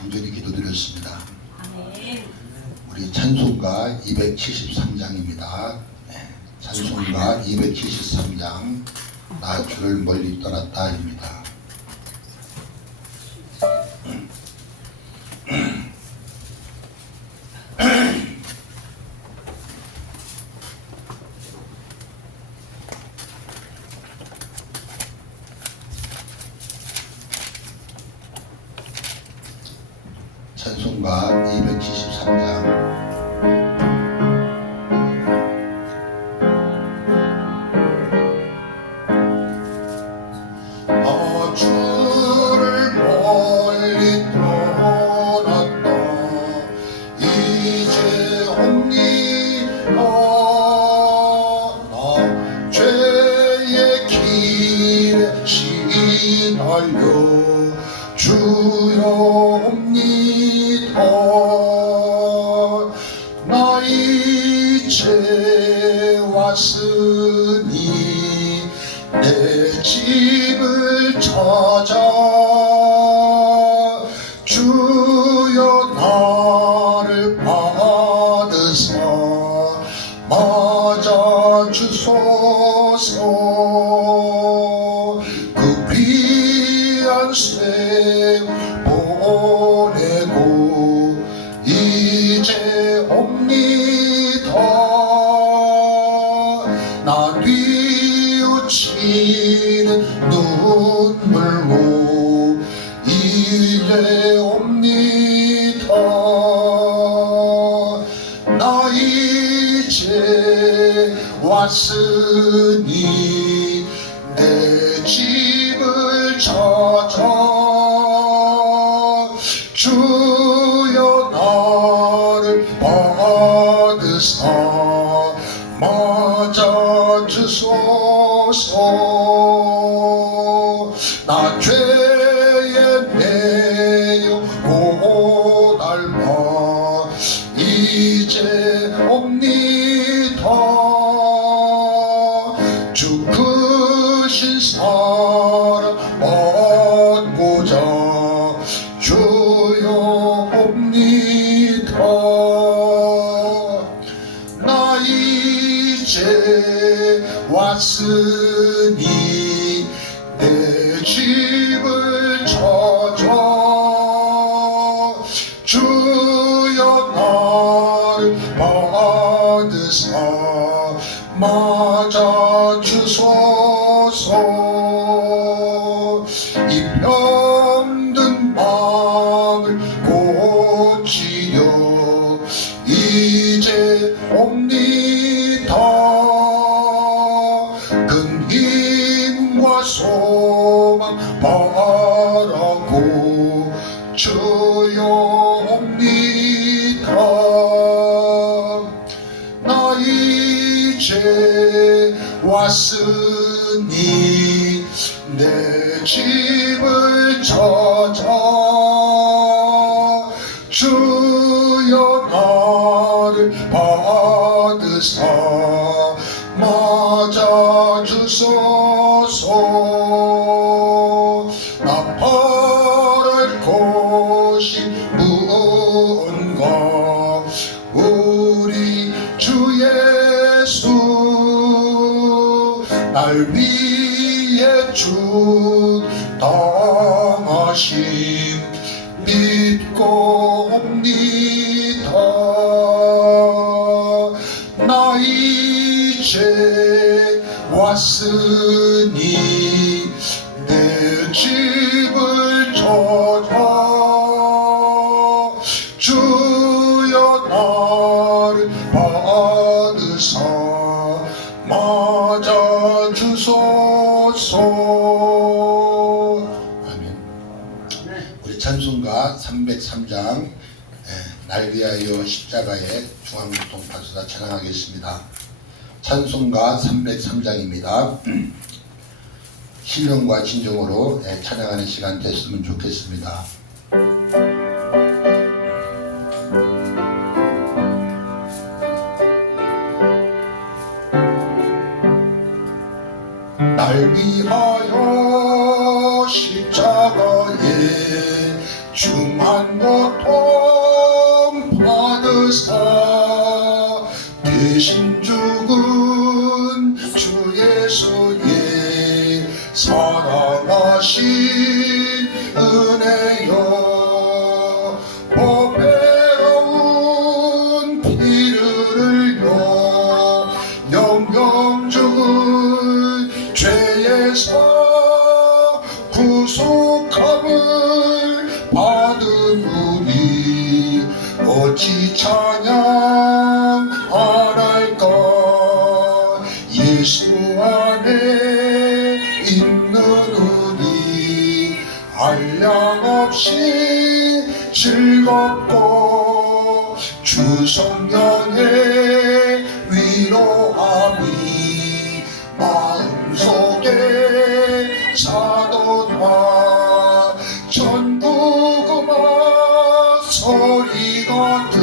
간절히 기도드렸습니다. 우리 찬송가 273장입니다. 찬송가 273장 나 주를 멀리 떠났다입니다. 찬송가 273장 주를 멀리 떠났다 이제 옵니다 나 죄의 길에 시달려 주여 옵니다 나 이제 왔으니 내 집을 찾아 주여 나를 받으사 맞아 주소서 그 귀한 쇠 보내고 이제 옵니다 나 뉘우치는 눈물로 이제 옵니다 나 이제 왔으니 내 집을 찾아 주여 나를 받으사 맞아 주소서 나 죄에 매여 고달파 이제 옵니다 주 크신 사랑 얻고자 주여 옵니다 나 이제 왔으니 내 집을 찾아 주여 나를 받으사 맞아 주소서 이 병든 마음을 고치려 이제 옵니다 큰 힘과 소망 바라고 주여 옵니다 나 이제 왔으니 내 집을 찾아 주여 나를 받으사 맞아 주소서 나 바랄 것이 무언가 우리 주 예수 날 위해 죽당하심 믿고 옵니다 나 이제 왔으니 내 집을 찾아 주여 나를 받으사 맞아 주소서 아멘. 우리 찬송가 303장 날 위하여 십자가의 중앙교통파수사 찬양하겠습니다. 찬송가 303장입니다. 신령과 진정으로 찬양하는 시간 됐으면 좋겠습니다. 날 위하여 십자가에 중한 고통 받으사 대신 죽은 주 예수의 사랑하신 은혜여 보배로운 피를 흘려 영영 죽은 죄에서 구속함을 받은 우리 어찌 찬양 안 할까. 예수 안에 있는 우리 한량없이 즐겁고 주 성령의 위로함이 마음속에 사도와 전국 음악 소리 같은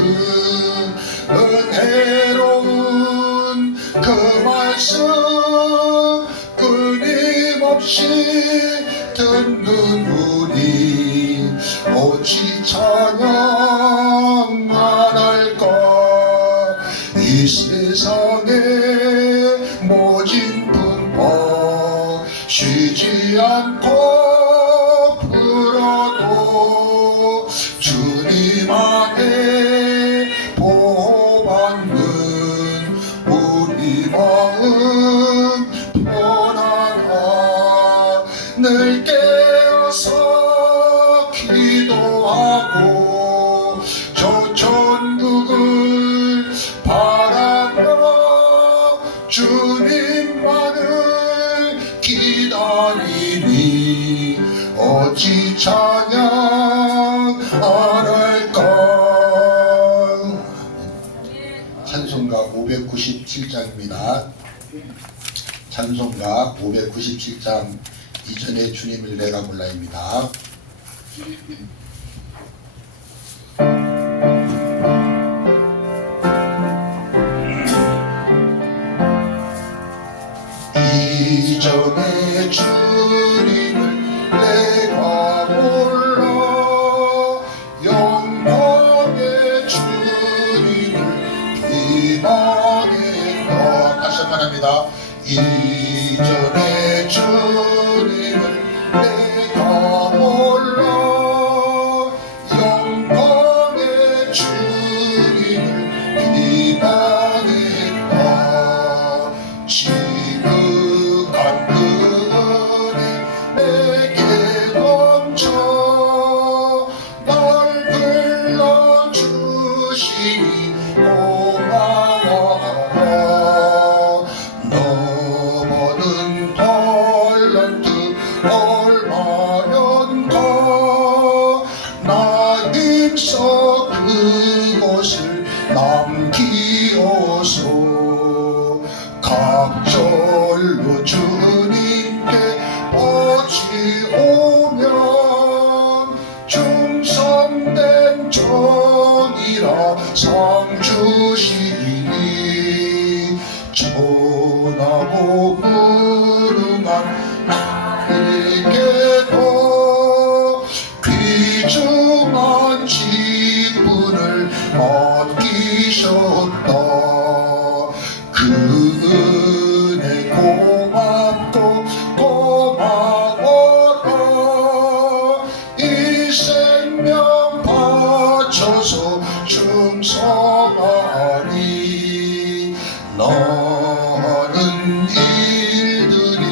은혜로운 그 말씀 끊임없이 듣는 우리 어찌 찬양 안 할까. 이 세상에 모진 풍파 쉬지 않고 불어도 주님 안에 보호받는 우리 마음 편안하. 늘 깨어서 기도하고 저 천국을 바라며 주님만을 기다리니 어찌 찬양 안 할까. 찬송가 597장입니다. 찬송가 597장 이전에 주님을 내가 몰라입니다. 이전에 주님을 내가 몰라 영광의 주님을 기만했다. 다시 한번 합니다. 이전에 주님을 내가 몰라 영광의 주님을 기만했다. 지극한 그 은혜 내게 넘쳐 날 불러주시니 고마워하라. 넘어는 덜런트 얼마련가 나 인서 그곳을 남기어서 각절로 주님께 어찌오면 충성된 종이라 상 주시니 전하고 무능한 나에게도 귀중한 직분을 맡기셨다. 그 은혜 고맙고 고마워라. 이 생명 바쳐서 충성하리. 너는 일들이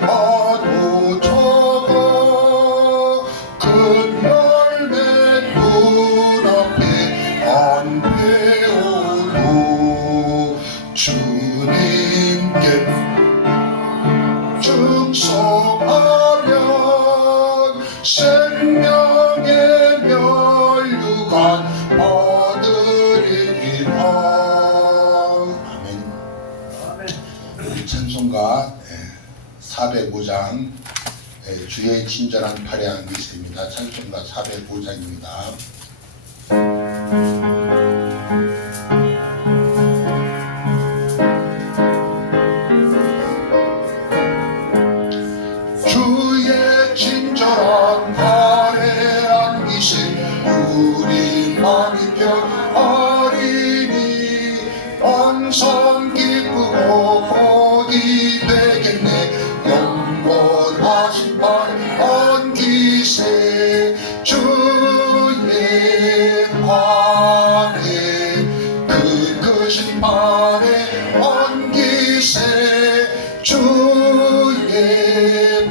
봐도 적어 큰 열매 눈앞에 안 배워도 주님께 충성하면 생명의 면류관 받으리라. 아멘. 우리 찬송가 405장 주의 친절한 발향 미세입니다. 찬송가 405장입니다. 주의 친절한 발향 미세 우리 우리만이 별어리니 언성 기쁘고 복이 되겠네. 영원하신 발 얹기세 주의 발에 그 크신 발에 얹기세 주의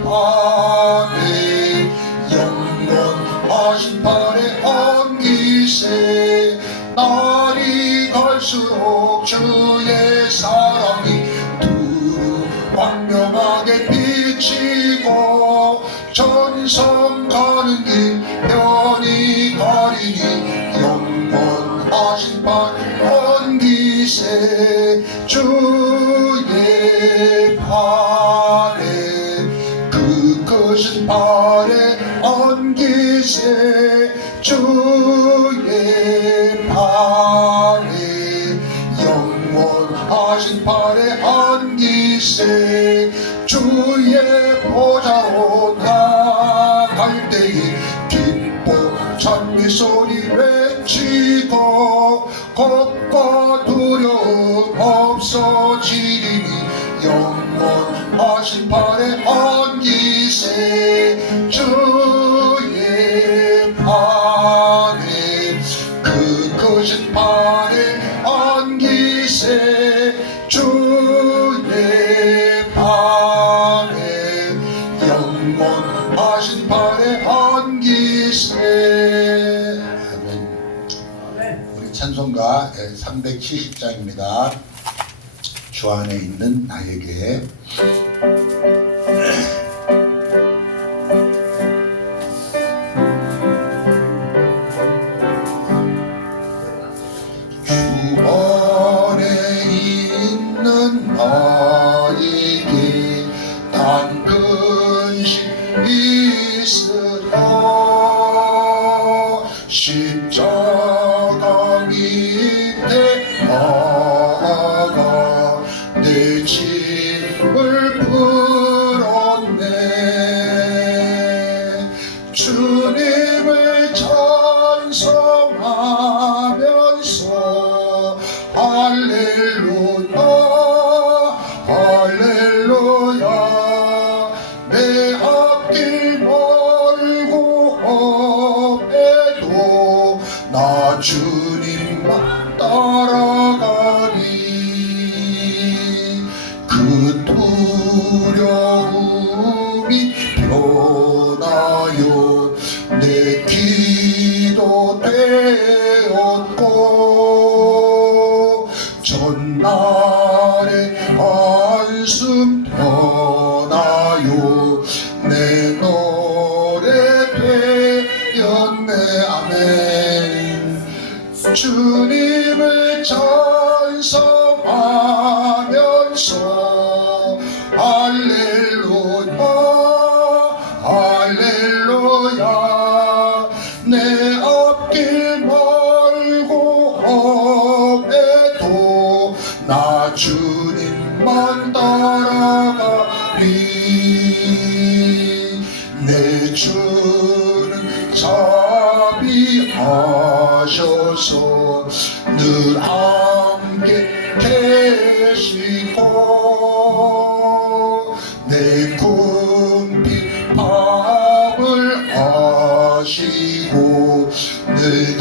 발에 영원하신 발에 얹기세. 날이 갈수록 주의 사랑이 두루 광명하게 비치고 전성 가는 길 편히 가리니 영원하신 발 얹기세 주의 발에 그 크신 발에 얹기세 주의 발에 영원하신 발에 얹기세. 주의 보좌로 나갈 때에 기뻐 찬미 소리 외치고 겁과 두려움 없어지리니 영원하신 발에 얹기세 주의 발에 그 크신 발에 얹기세 주의 발에 영원하신 발에 얹기세. 아멘. 우리 찬송가 370장입니다. 주 안에 있는 나에게. 주 안에 있는 나에게 단 근심 있으라. 십자가 밑에 나아가 내 짐을 풀었네. 주님을 찬송하면서 할렐루야 할렐루야. 내 앞길 멀고 험해도 나 주님만 따라가리. 그 두려움이 변하여 내 기도 되었고 전날의 한숨 변하여 내 노래 되었네. 아멘. 주님을 찬송하면서 할렐루야 할렐루야. 내 앞길 멀고 험해도 나 주님만 따라가리. 내 주는 자비하셔서 늘 함께 계시고 내 궁핍 밤을 아시고 늘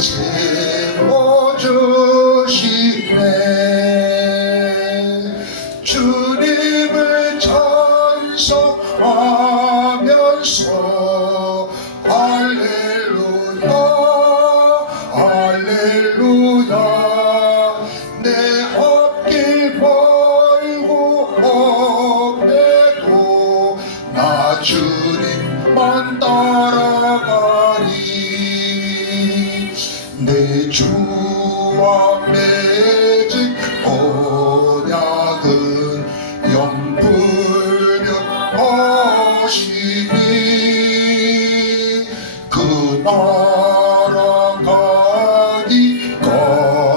채워주시네. 주님을 찬송하면서 할렐루야 할렐루야. 내 앞길 멀고 험해도 나 주님만 따라가리. 내 주와 맺은 언약은 영불변하시니 그 나라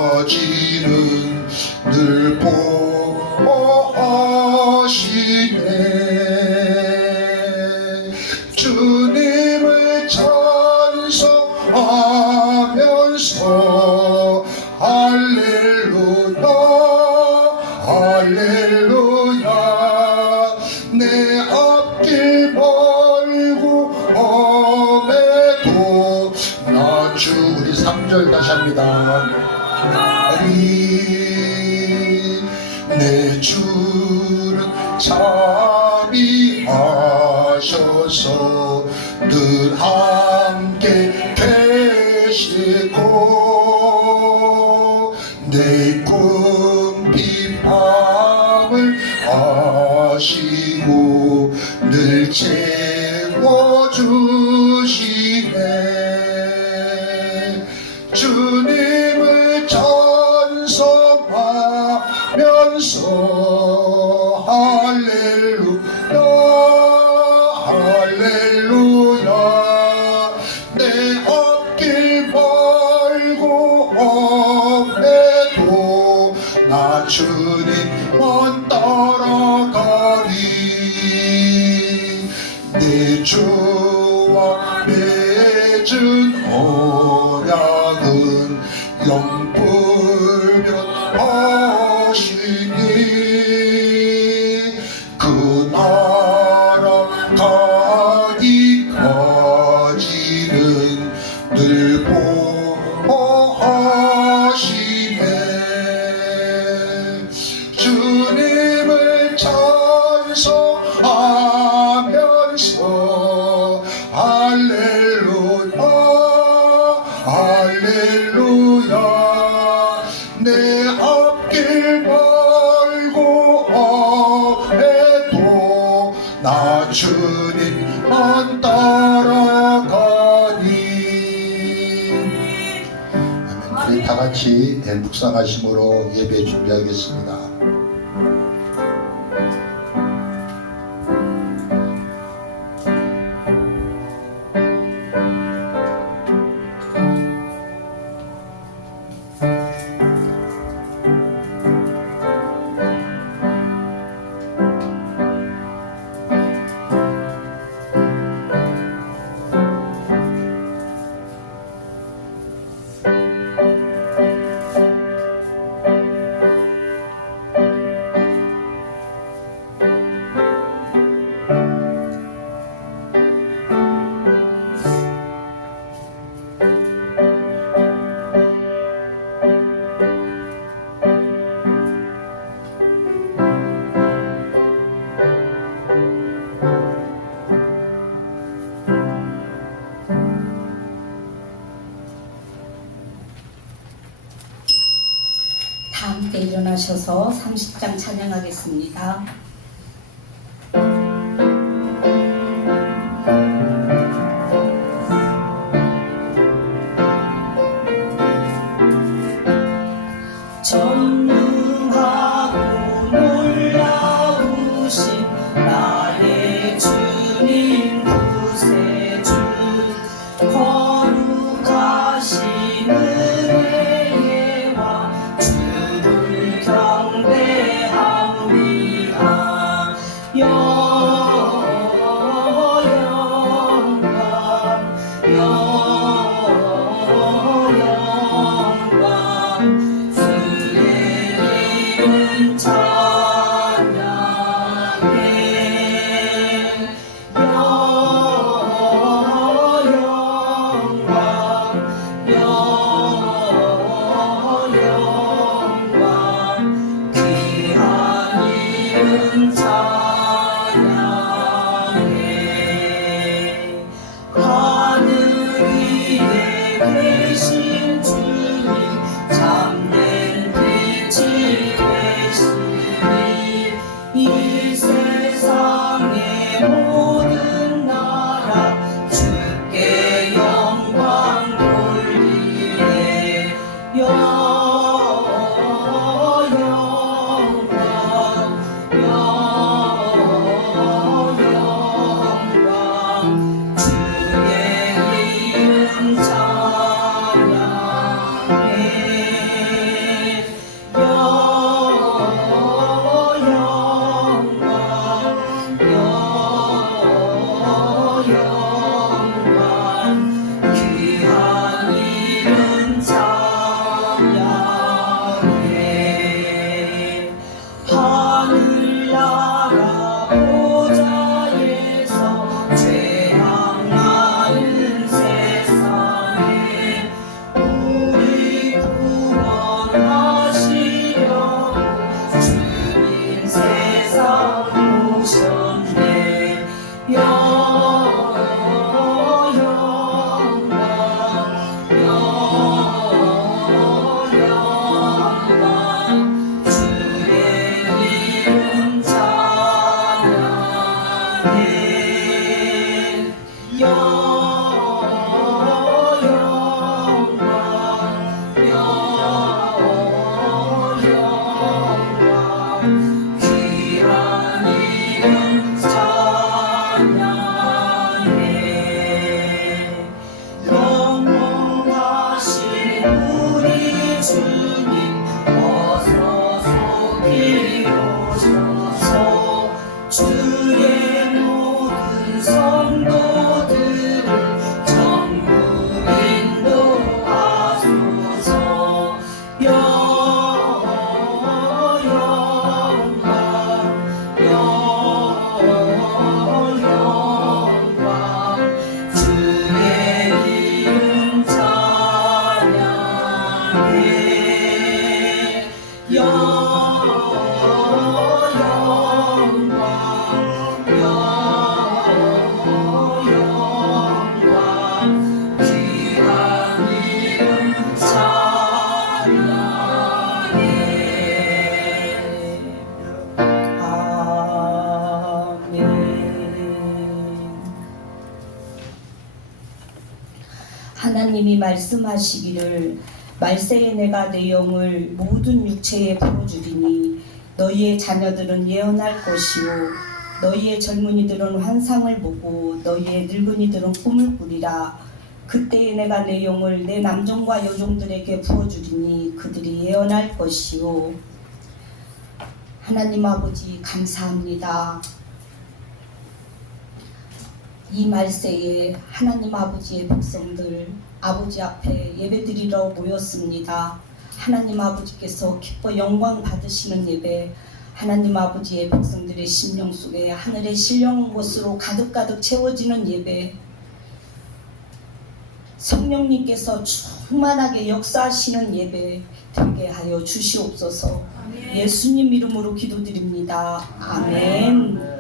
가기까지는 늘 보호하시네. 주님을 찬송하면서 하소서. 할렐루야 할렐루야. 내 앞길 멀고 험해도 나 주. 우리 3절 다시 합니다. 내 주는 자비하셔서 늘 함께 계시고 내 꿈 비방을 아시고 늘 채워주시네. 주님을 찬송하면서 할렐루야 할렐루야. 내 앞길 멀고 험해도 나 주님만 따라가리. 내 주와 맺은 언약은 영불변하시니 그 나라 가기까지는 늘 보호하시네. 주님을 찬송하면서 할렐루야 할렐루야. 내 앞길 멀고 험해도 나 주님만 따라가니. 아멘. 우리 다 같이 묵상하심으로 예배 준비하겠습니다. 다 함께 일어나셔서 30장 찬양하겠습니다. 전능하고 놀라우신 나의 주님 구세주, 거룩하신 은혜의 왕 주를 경배합니다. 영광 주의 이름 찬양해. 영광 귀한 이름 찬양해. 하늘 위에 계신 주님, 참된 빛이 되시니 이 세상의 모든 나라 주께 영광 돌리네. 영광 주의 이름 찬양해. 주님 어서 속히 오셔서 주의 모든 성도들을 전부 인도하소서. 영광 주의 이름 찬양해. 영광 귀한 이름 찬양해. 아멘. 하나님이 말씀하시기를 말세에 내가 내 영을 모든 육체에 부어주리니 너희의 자녀들은 예언할 것이요 너희의 젊은이들은 환상을 보고 너희의 늙은이들은 꿈을 꾸리라. 그때에 내가 내 영을 내 남종과 여종들에게 부어주리니 그들이 예언할 것이요. 하나님 아버지 감사합니다. 이 말세에 하나님 아버지의 백성들 아버지 앞에 예배드리러 모였습니다. 하나님 아버지께서 기뻐 영광 받으시는 예배, 하나님 아버지의 백성들의 심령 속에 하늘의 신령한 것으로 가득가득 채워지는 예배, 성령님께서 충만하게 역사하시는 예배 되게 하여 주시옵소서. 예수님 이름으로 기도드립니다. 아멘.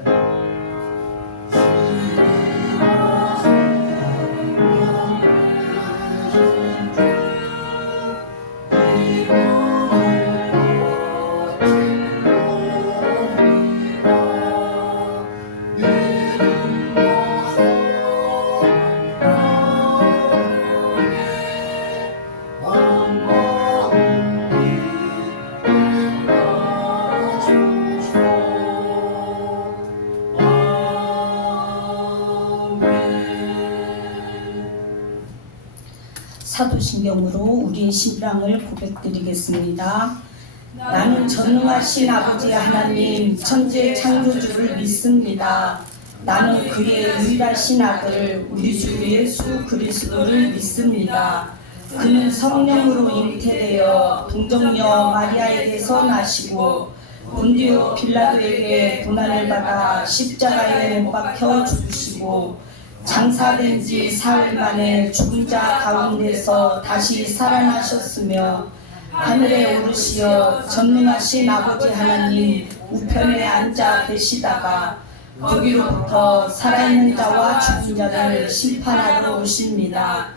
사도신경으로 우리의 신랑을 고백드리겠습니다. 나는 전능하신 아버지 하나님 천지 창조주를 믿습니다. 나는 그의 유일하신 아들 우리 주 예수 그리스도를 믿습니다. 그는 성령으로 잉태되어 동정녀 마리아에게서 나시고 본디오 빌라도에게 고난을 받아 십자가에 못 박혀 죽으시고 장사된 지 사흘 만에 죽은 자 가운데서 다시 살아나셨으며 하늘에 오르시어 전능하신 아버지 하나님 우편에 앉아 계시다가 거기로부터 살아있는 자와 죽은 자를 심판하러 오십니다.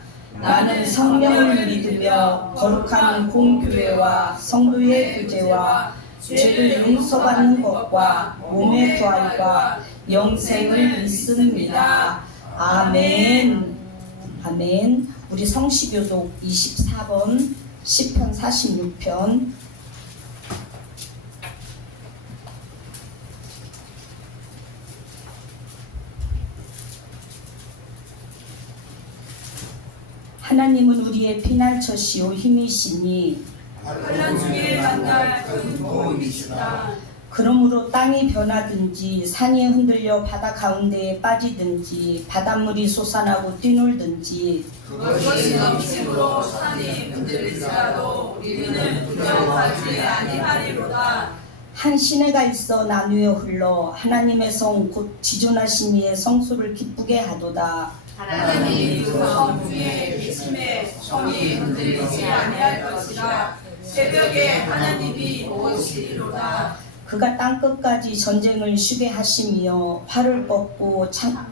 나는 성령을 믿으며 거룩한 공교회와 성도의 교제와 죄를 용서받는 것과 몸의 부활과 영생을 믿습니다. 아멘. 아멘. 우리 성시교독 24번 10편 46편. 하나님은 우리의 피난처시오 힘이시니 환난 중에 만날 큰 도움이시다. 그러므로 땅이 변하든지 산이 흔들려 바다 가운데에 빠지든지 바닷물이 솟아나고 뛰놀든지 그것이 넘침으로 산이 흔들릴지라도 우리는 두려워하지 아니하리로다. 한 시내가 있어 나누어 흘러 하나님의 성 곧 지존하신 이의 성소를 기쁘게 하도다. 하나님이 그 성 중에 계심에 성이 흔들리지 아니할 것이라. 새벽에 하나님이 오시리로다. 그가 땅끝까지 전쟁을 쉬게 하시며 활을 꺾고 창을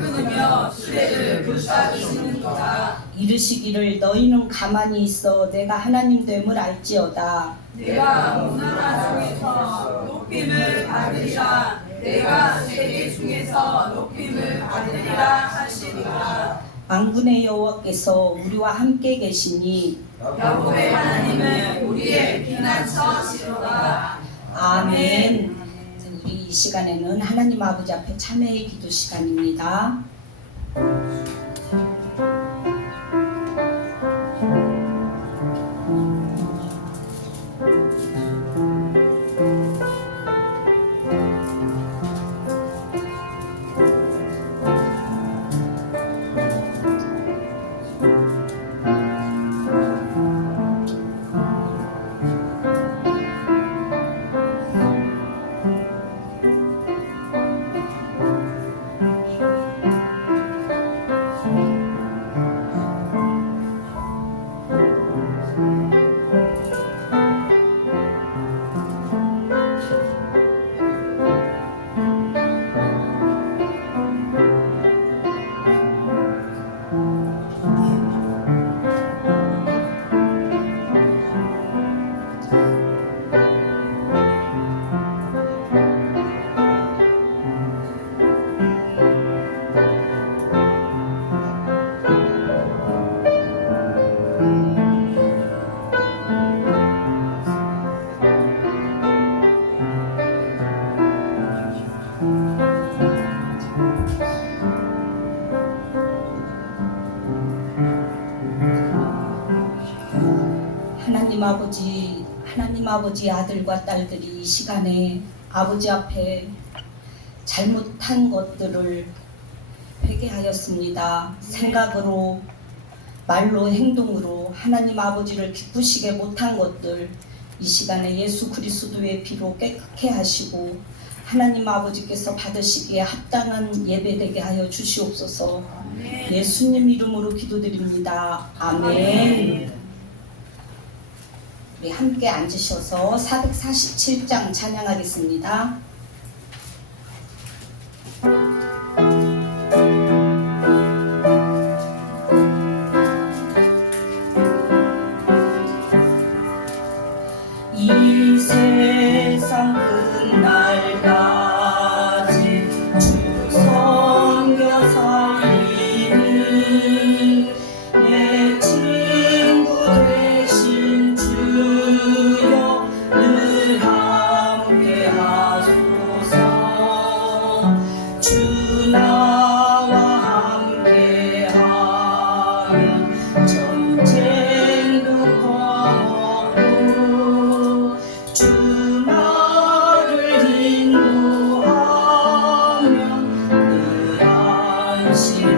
끊으며 수레를 불사르시는도다. 이르시기를 너희는 가만히 있어 내가 하나님 됨을 알지어다. 내가 온나라 중에서 높임을 받으리라. 내가 세계 중에서 높임을 받으리라 하시리라. 만군의 여호와께서 우리와 함께 계시니 야곱의 하나님은 우리의 피난처시로다. 아멘. 우리 이 시간에는 하나님 아버지 앞에 참회의 기도 시간입니다. 하나님 아버지 아들과 딸들이 이 시간에 아버지 앞에 잘못한 것들을 회개하였습니다. 생각으로, 말로, 행동으로 하나님 아버지를 기쁘시게 못한 것들 이 시간에 예수 그리스도의 피로 깨끗게 하시고 하나님 아버지께서 받으시기에 합당한 예배되게 하여 주시옵소서. 예수님 이름으로 기도드립니다. 아멘. 우리 함께 앉으셔서 447장 찬양하겠습니다. 이 세상 끝날까지 주 섬겨 살리니 내 친구 되신 주여 늘 함께 하소서. 주 나와 함께 하면 전쟁도 거하고 주 나를 인도하면 늘 안심하리라.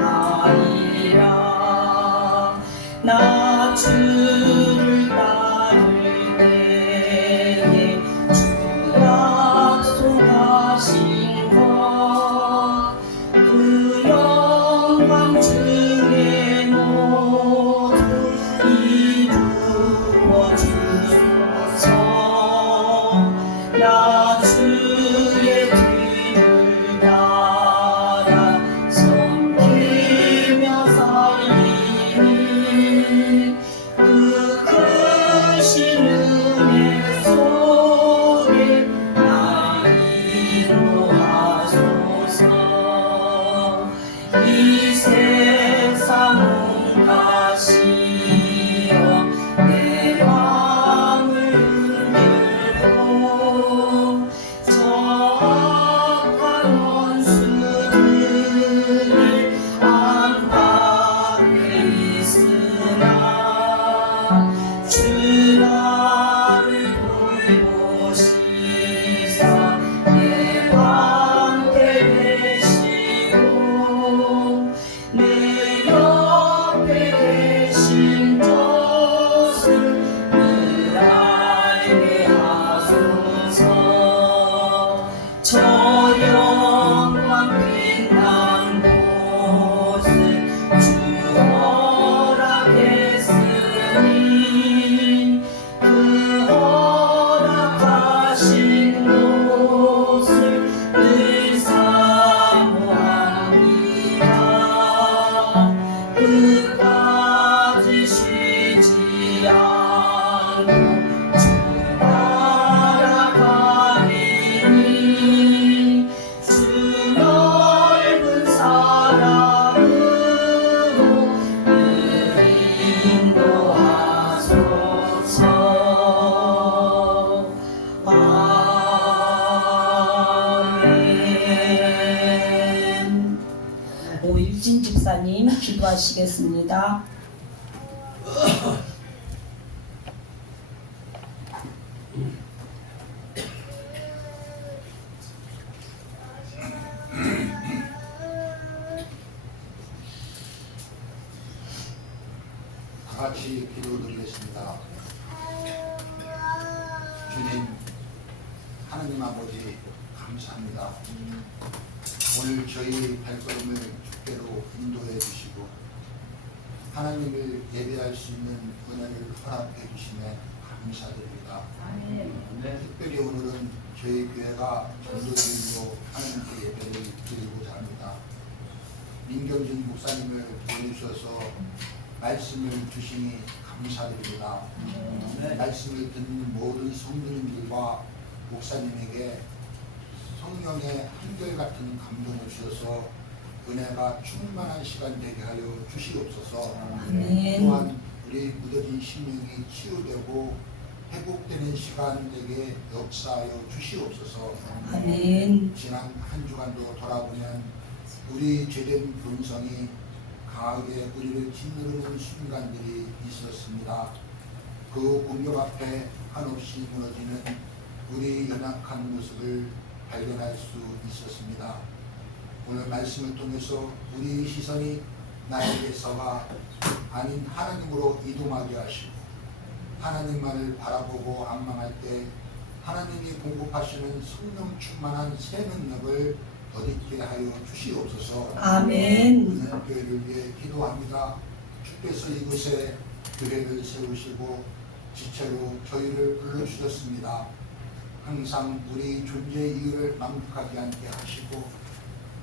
나 주를 따를 때에 주 약속하신 것 그 영광 중에 모두 이루어 주소서. 나 주의 뒤를 따라 섬기며 살리니 그 크신 은혜 속에 나 인도하소서. 이 세상 온 가시여 내 맘을 흔들고 저 악한 원수들이 안팎에 있으나 주 나를 돌보시사 내 방패 되시고 내 옆에 계신 것을 늘 알게 하소서. 저 영광 빛난 곳을 주 허락했으니 그 허락하신 곳을 늘 사모합니다. 끝까지 쉬지 않고 주 따라가리니 주 넓은 사랑으로 늘 인도하소서. 아멘. 오일진 집사님 기도하시겠습니다. 다 같이 기도드리겠습니다. 주님, 하나님 아버지 감사합니다. 오늘 저희 발걸음을 주께로 인도해 주시고 하나님을 예배할 수 있는 은혜를 허락해 주심에 감사드립니다. 특별히 오늘은 저희 교회가 전도드림으로 하나님께 예배를 드리고자 합니다. 민경준 목사님을 보내주셔서 말씀을 주시니 감사드립니다. 말씀을 듣는 모든 성도님들과 목사님에게 성령의 한결같은 감동을 주셔서 은혜가 충만한 시간 되게 하여 주시옵소서. 아멘. 또한 우리 무뎌진 심령이 치유되고 회복되는 시간 되게 역사하여 주시옵소서. 아멘. 지난 한 주간도 돌아보면 우리 죄된 본성이 강하게 우리를 짓누르는 순간들이 있었습니다. 그 공격 앞에 한없이 무너지는 우리 연약한 모습을 발견할 수 있었습니다. 오늘 말씀을 통해서 우리 시선이 나에게서가 아닌 하나님으로 이동하게 하시고 하나님만을 바라보고 앙망할 때 하나님이 공급하시는 성령 충만한 새 능력을 얻게 하여 주시옵소서. 아멘. 은혜교회를 위해 기도합니다. 주께서 이곳에 교회를 세우시고 지체로 저희를 불러주셨습니다. 항상 우리 존재의 이유를 만족하게 하게 하시고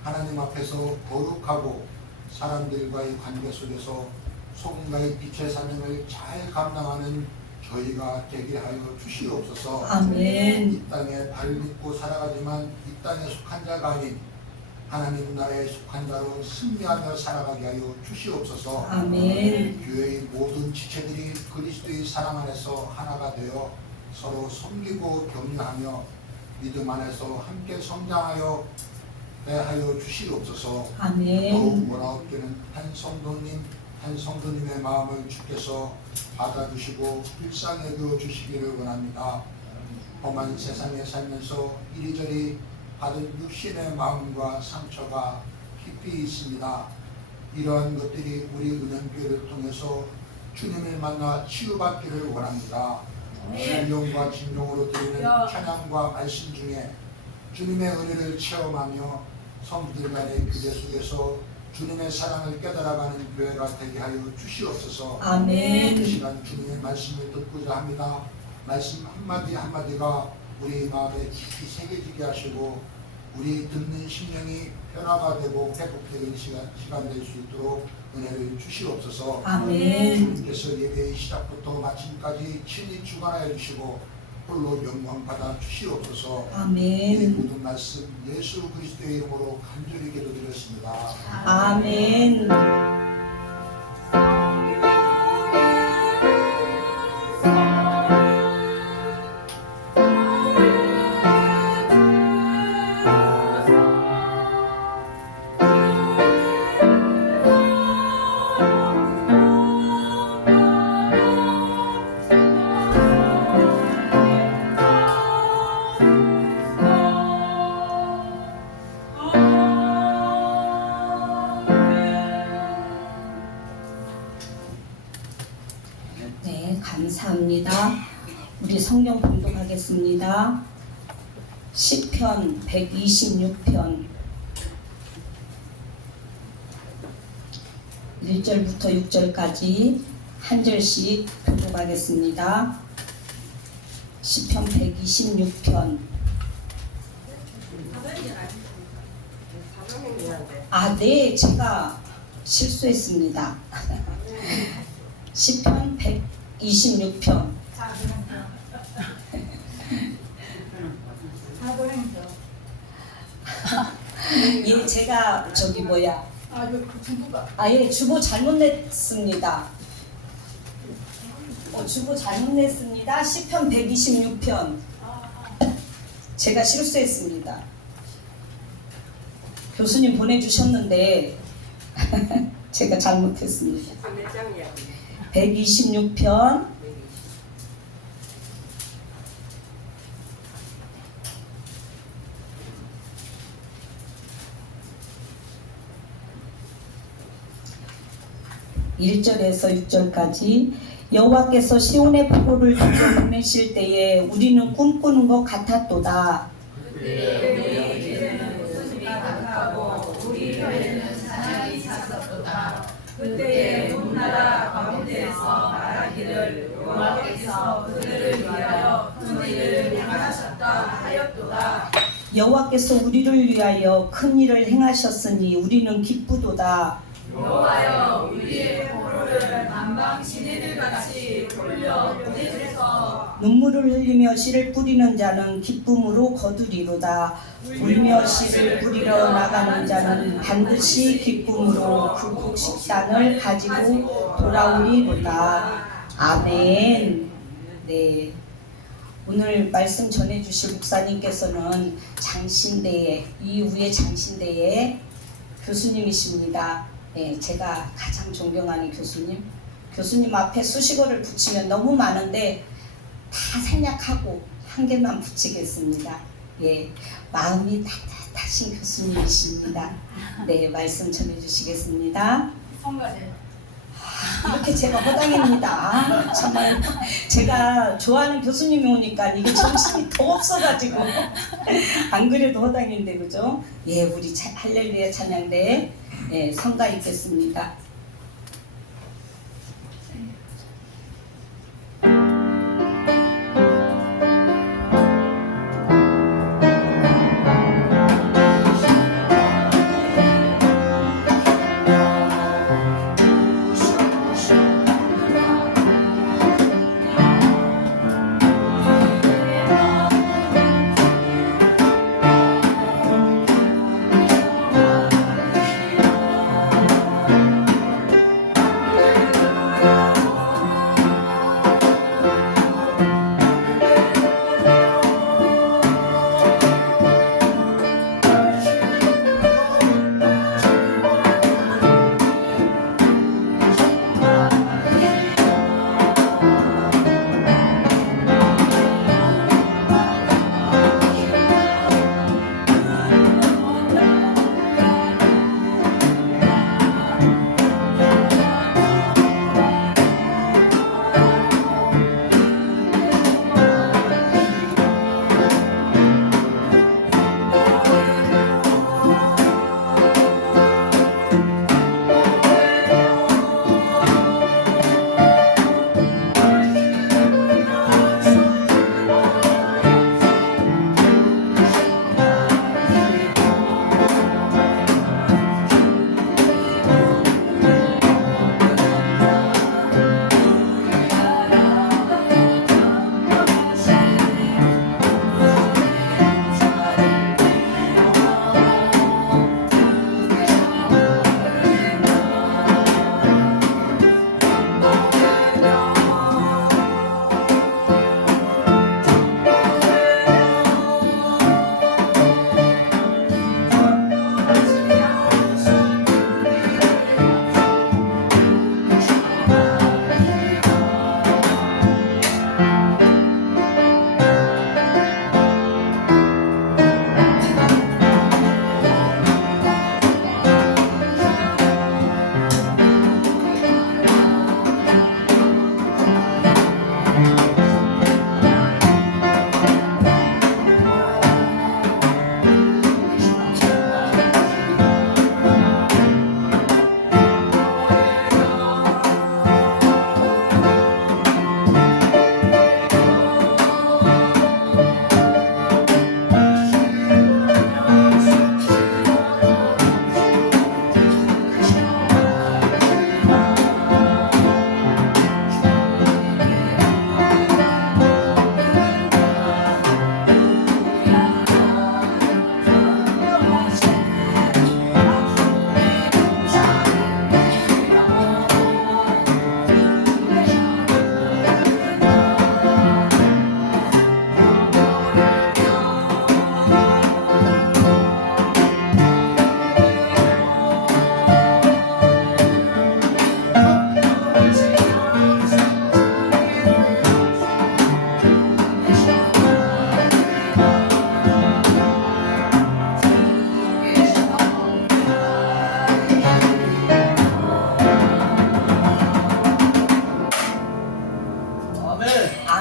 하나님 앞에서 거룩하고 사람들과의 관계 속에서 소금과의 빛의 사명을 잘 감당하는 저희가 되게 하여 주시옵소서. 아멘. 이 땅에 발 믿고 살아가지만 이 땅에 속한 자가 아닌 하나님 나라에 속한 자로 승리하며 살아가게 하여 주시옵소서. 아멘. 교회의 모든 지체들이 그리스도의 사랑 안에서 하나가 되어 서로 섬기고 격려하며 믿음 안에서 함께 성장하여 하여 주시옵소서. 더욱 아멘. 원하옵게는 한 성도님의 마음을 주께서 받아주시고 일상에 그어 주시기를 원합니다. 험한 세상에 살면서 이리저리 받은 육신의 마음과 상처가 깊이 있습니다. 이러한 것들이 우리 은행교회를 통해서 주님을 만나 치유받기를 원합니다. 신령과 진정으로 드리는 찬양과 말씀 중에 주님의 은혜를 체험하며 성도들 간의 교제 속에서 주님의 사랑을 깨달아가는 교회가 되게 하여 주시옵소서. 아멘. 이 시간 주님의 말씀을 듣고자 합니다. 말씀 한마디 한마디가 우리 마음에 깊이 새겨지게 하시고 우리 듣는 심령이 변화가 되고 회복되는 시간 될 수 있도록 은혜를 주시옵소서. 아멘. 주님께서 예배의 시작부터 마침까지 친히 주관하여 주시고 홀로 영광 받아 주시옵소서. 아멘. 이 모든 말씀 예수 그리스도의 이름으로 간절히 기도드렸습니다. 아멘. 네, 감사합니다. 우리 성경 봉독하겠습니다. 시편 126편 1절부터 6절까지 한 절씩 봉독하겠습니다. 시편 126편. 네, 제가 실수했습니다. 시편 126편. 예, 제가 주보 잘못 냈습니다. 주보 잘못 냈습니다. 시편 126편. 제가 실수했습니다. 교수님 보내주셨는데 제가 잘못했습니다. 126편 1절에서 6절까지. 여호와께서 시온의 포로를 들어 보내실 때에 우리는 꿈꾸는 것 같았도다. 그때에 온 나라 가운데에서 말하기를 여호와께서 그들을 위하여 큰 일을 행하셨다 하였도다. 여호와께서 우리를 위하여 큰 일을 행하셨으니 우리는 기쁘도다. 여호와여 우리의 포로를 남방 시내들같이 돌려 보내주소서. 눈물을 흘리며 씨를 뿌리는 자는 기쁨으로 거두리로다. 울며 씨를 뿌리러 나가는 자는 반드시 기쁨으로 그 곡식단을 가지고 돌아오리로다. 아멘. 네. 오늘 말씀 전해주실 목사님께서는 장신대의 이후의 장신대의 교수님이십니다. 네, 제가 가장 존경하는 교수님 앞에 수식어를 붙이면 너무 많은데 다 생략하고 한 개만 붙이겠습니다. 예, 마음이 따뜻하신 교수님이십니다. 네, 말씀 전해주시겠습니다. 성가대. 이렇게 제가 허당입니다. 정말 제가 좋아하는 교수님이 오니까 이게 정신이 더 없어가지고 안 그래도 허당인데 그죠? 예, 우리 할렐루야 찬양대 예, 성가 있겠습니다.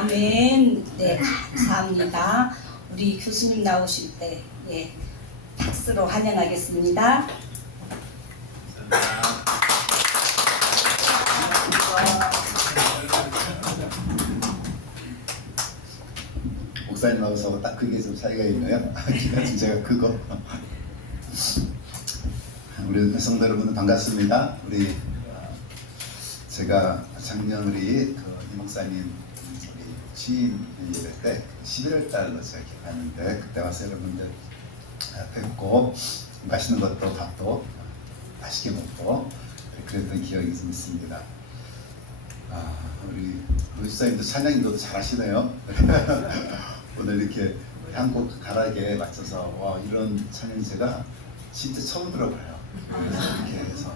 아멘. 네, 감사합니다. 우리 교수님 나오실 때 예, 박수로 환영하겠습니다. 목사님 나와서 딱 그게 좀 차이가 있네요. 제가 그거. 우리 성도 여러분 반갑습니다. 우리 제가 작년 우리 이 목사님 우리 취임 예배 때 11월 달로 제가 기억하는데 그때 와서 여러분들 뵙고 맛있는 것도 밥도 맛있게 먹고 그랬던 기억이 좀 있습니다. 우리 목사님도 찬양인도도 잘하시네요. 오늘 이렇게 한국 가락에 맞춰서 와 이런 찬양 제가 진짜 처음 들어봐요. 그래서 이렇게 해서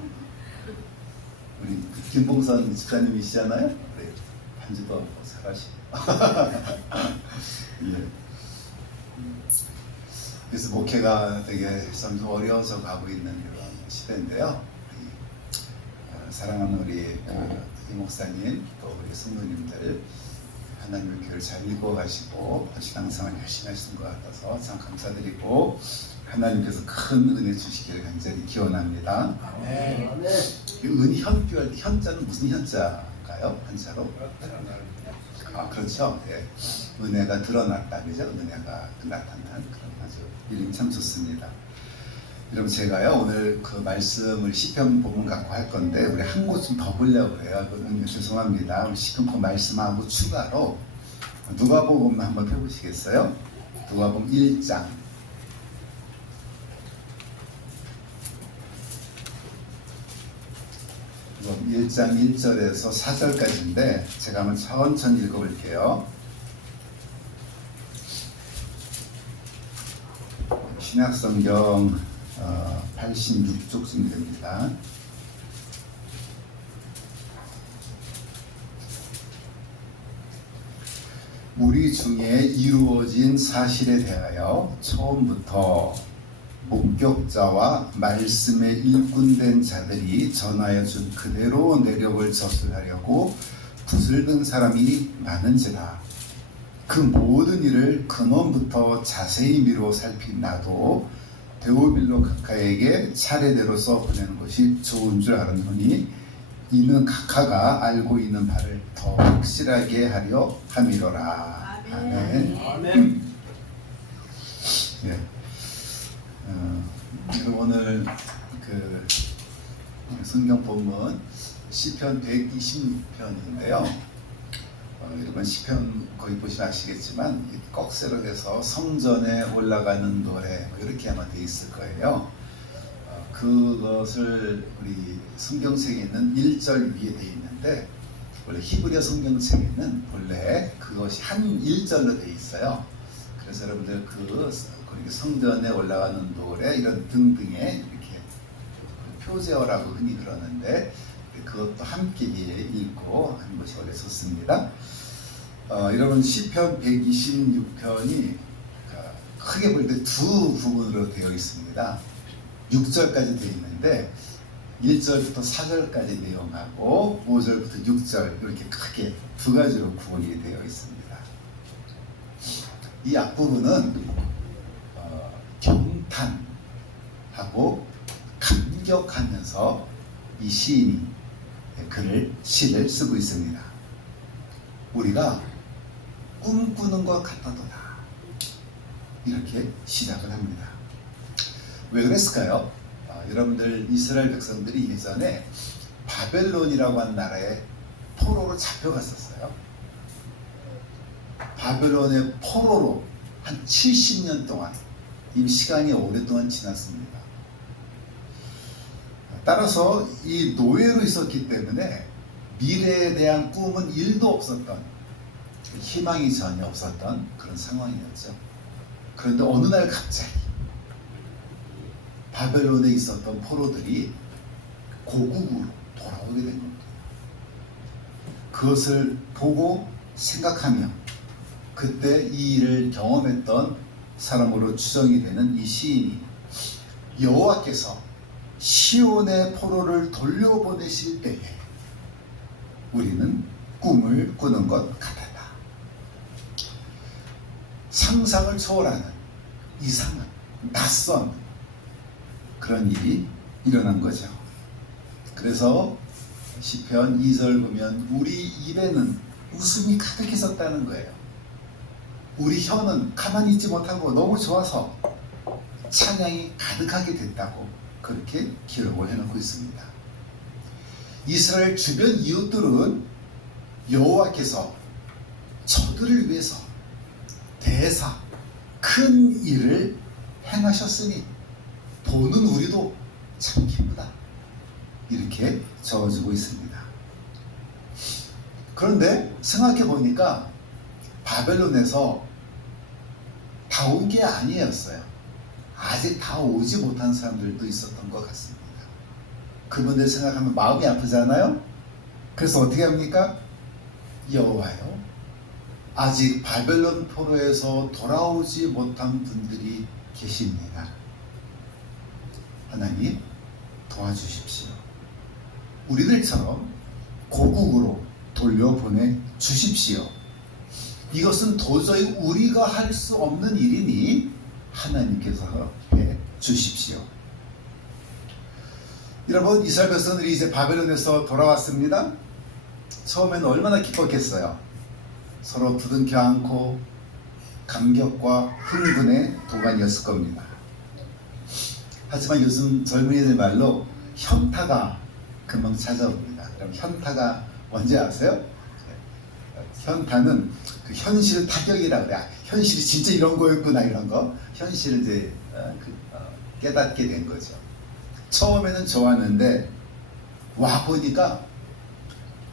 우리 김봉선 집사님이시잖아요. 네, 반지도 잘하시고. 예. 그래서 목회가 되게 좀 어려워서 가고 있는 이런 시대인데요. 사랑하는 우리 이 목사님 또 우리 성도님들 하나님의 교회를 잘 읽어가시고 신앙생활 열심히 하시는 것 같아서 참 감사드리고 하나님께서 큰 은혜 주시기를 간절히 기원합니다. 아멘. 은현교 할 때 현자는 무슨 현자인가요? 한자로? 아 그렇죠. 예. 은혜가 드러났다, 그죠? 은혜가 나타난 그런 아주 이름이 참 좋습니다. 여러분 제가요 오늘 그 말씀을 시편 본문 갖고 할 건데 우리 한 곳 좀 더 보려고 그래요. 죄송합니다. 우리 시편 본 말씀하고 추가로 누가복음 한번 펴보시겠어요? 누가복음 1장. 누가복음 1장 1절에서 4절까지인데 제가 한번 천천히 읽어볼게요. 신약성경 86쪽쯤 됩니다. 우리 중에 이루어진 사실에 대하여 처음부터 목격자와 말씀에 일꾼된 자들이 전하여 준 그대로 내력을 저술하려고 붓을 든 사람이 많은지라. 그 모든 일을 근원부터 자세히 미루어 살핀 나도 데오빌로 각하에게 차례대로 써 보내는 것이 좋은 줄 알았노니 이는 각하가 알고 있는 바를 더 확실하게 하려 함이로라. 아멘. 아멘. 네. 오늘 그 성경 본문 시편 120편인데요. 여러분 시편 거의 보시면 아시겠지만 꺽쇠로 해서 성전에 올라가는 노래 이렇게 아마 돼 있을 거예요. 그것을 우리 성경책에 있는 1절 위에 돼 있는데 원래 히브리어 성경책에는 원래 그것이 한 1절로 돼 있어요. 그래서 여러분들 그 성전에 올라가는 노래 이런 등등의 이렇게 표제어라고 흔히 그러는데 그것도 함께 읽고 하는 것이 원래 좋습니다. 여러분 시편 126편이 크게 볼 때 두 부분으로 되어 있습니다. 6절까지 되어 있는데 1절부터 4절까지 내용하고 5절부터 6절 이렇게 크게 두 가지로 구분이 되어 있습니다. 이 앞부분은 경탄하고 감격하면서 이 시인이 시를 쓰고 있습니다. 우리가 꿈꾸는 것 같아도다 이렇게 시작을 합니다. 왜 그랬을까요? 여러분들 이스라엘 백성들이 예전에 바벨론이라고 하는 나라에 포로로 잡혀갔었어요. 바벨론의 포로로 한 70년 동안 이 시간이 오랫동안 지났습니다. 따라서 이 노예로 있었기 때문에 미래에 대한 꿈은 1도 없었던, 희망이 전혀 없었던 그런 상황이었죠. 그런데 어느 날 갑자기 바벨론에 있었던 포로들이 고국으로 돌아오게 된 겁니다. 그것을 보고 생각하며 그때 이 일을 경험했던 사람으로 추정이 되는 이 시인이 여호와께서 시온의 포로를 돌려보내실 때에 우리는 꿈을 꾸는 것 같았다. 상상을 초월하는 이상한 낯선 그런 일이 일어난 거죠. 그래서 시편 2절 보면 우리 입에는 웃음이 가득했었다는 거예요. 우리 혀는 가만히 있지 못하고 너무 좋아서 찬양이 가득하게 됐다고 그렇게 기록을 해놓고 있습니다. 이스라엘 주변 이웃들은 여호와께서 저들을 위해서 대사 큰 일을 행하셨으니 보는 우리도 참 기쁘다 이렇게 적어주고 있습니다. 그런데 생각해 보니까 바벨론에서 다 온 게 아니었어요. 아직 다 오지 못한 사람들도 있었던 것 같습니다. 그분들 생각하면 마음이 아프잖아요. 그래서 어떻게 합니까? 여호와여, 아직 바벨론 포로에서 돌아오지 못한 분들이 계십니다. 하나님 도와주십시오. 우리들처럼 고국으로 돌려보내 주십시오. 이것은 도저히 우리가 할 수 없는 일이니 하나님께서 해 주십시오. 여러분, 이스라엘 백성들이 이제 바벨론에서 돌아왔습니다. 처음에는 얼마나 기뻤겠어요. 서로 부둥켜 안고 감격과 흥분의 도가니였을 겁니다. 하지만 요즘 젊은이들 말로 현타가 금방 찾아옵니다. 그럼 현타가 뭔지 아세요? 현타는 그 현실 타격이라 그래. 현실이 진짜 이런 거였구나, 이런 거. 현실을 이제 깨닫게 된 거죠. 처음에는 좋았는데 와 보니까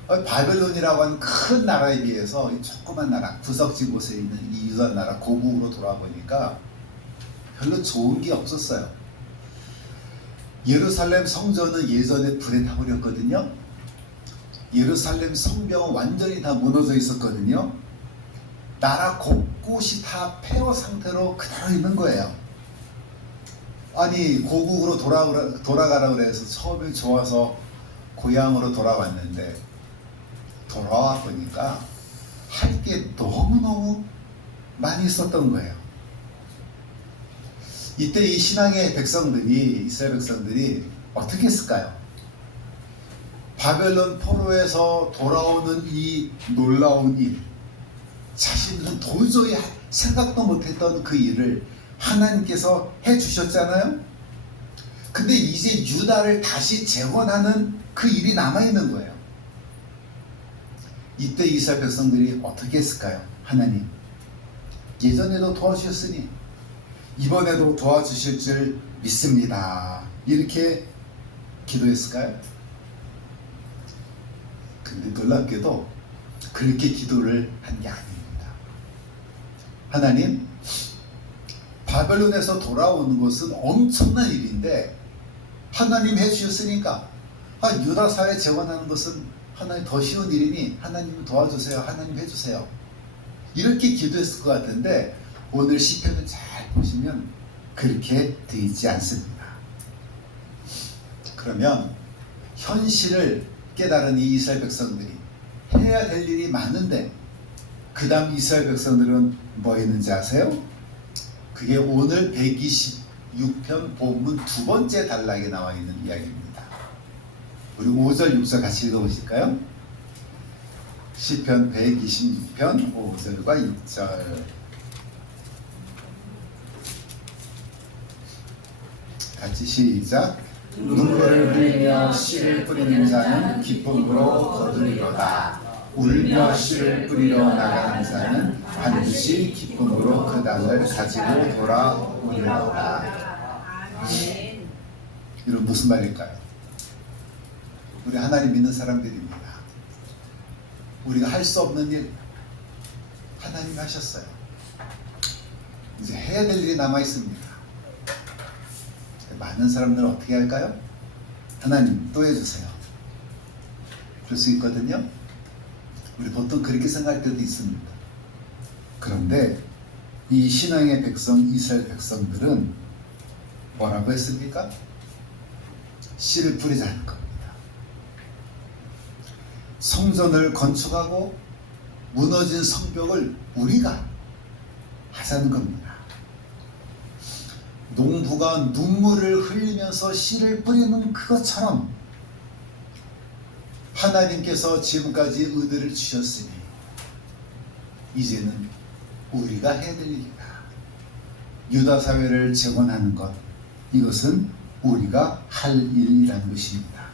바벨론이라고 하는 큰 나라에 비해서 이 조그만 나라, 구석지 곳에 있는 이 유다 나라 고국으로 돌아와 보니까 별로 좋은 게 없었어요. 예루살렘 성전은 예전에 불에 타버렸거든요. 예루살렘 성벽은 완전히 다 무너져 있었거든요. 나라 곳곳이 다 폐허 상태로 그대로 있는 거예요. 아니, 고국으로 돌아가라 그래서 처음에 좋아서 고향으로 돌아왔는데 돌아와 보니까 할 게 너무너무 많이 있었던 거예요. 이때 이 신앙의 백성들이, 이스라엘 백성들이 어떻게 했을까요? 바벨론 포로에서 돌아오는 이 놀라운 일, 자신들은 도저히 생각도 못했던 그 일을 하나님께서 해주셨잖아요. 근데 이제 유다를 다시 재건하는 그 일이 남아있는 거예요. 이때 이스라엘 백성들이 어떻게 했을까요? 하나님, 예전에도 도와주셨으니 이번에도 도와주실 줄 믿습니다. 이렇게 기도했을까요? 근데 놀랍게도 그렇게 기도를 한 게 아닙니다. 하나님, 바벨론에서 돌아오는 것은 엄청난 일인데 하나님 해주셨으니까 유다 사회 재건하는 것은 하나님 더 쉬운 일이니 하나님 도와주세요. 하나님 해주세요. 이렇게 기도했을 것 같은데 오늘 시편을 잘 보시면 그렇게 되어 있지 않습니다. 그러면 현실을 깨달은 이 이스라엘 백성들이 해야 될 일이 많은데 그 다음 이스라엘 백성들은 뭐 했는지 아세요? 그게 오늘 126편 본문 두 번째 단락에 나와 있는 이야기입니다. 우리 5절 6절 같이 읽어보실까요? 시편 126편 5절과 6절 같이 시작. 눈물을 흘리며 씨를 뿌리는 자는 기쁨으로 거두리로다. 울며 씨를 뿌리러 나가는 자는 반드시 기쁨으로 그 땅을 가지고 돌아오리로다. 이런 무슨 말일까요? 우리 하나님 믿는 사람들입니다. 우리가 할 수 없는 일 하나님이 하셨어요. 이제 해야 될 일이 남아 있습니다. 많은 사람들은 어떻게 할까요? 하나님 또 해주세요. 그럴 수 있거든요. 우리 보통 그렇게 생각할 때도 있습니다. 그런데 이 신앙의 백성, 이스라엘 백성들은 뭐라고 했습니까? 씨를 뿌리자는 겁니다. 성전을 건축하고 무너진 성벽을 우리가 하자는 겁니다. 농부가 눈물을 흘리면서 씨를 뿌리는 그것처럼 하나님께서 지금까지 은혜를 주셨으니 이제는 우리가 해야 될 일이다. 유다 사회를 재건하는 것, 이것은 우리가 할 일이라는 것입니다.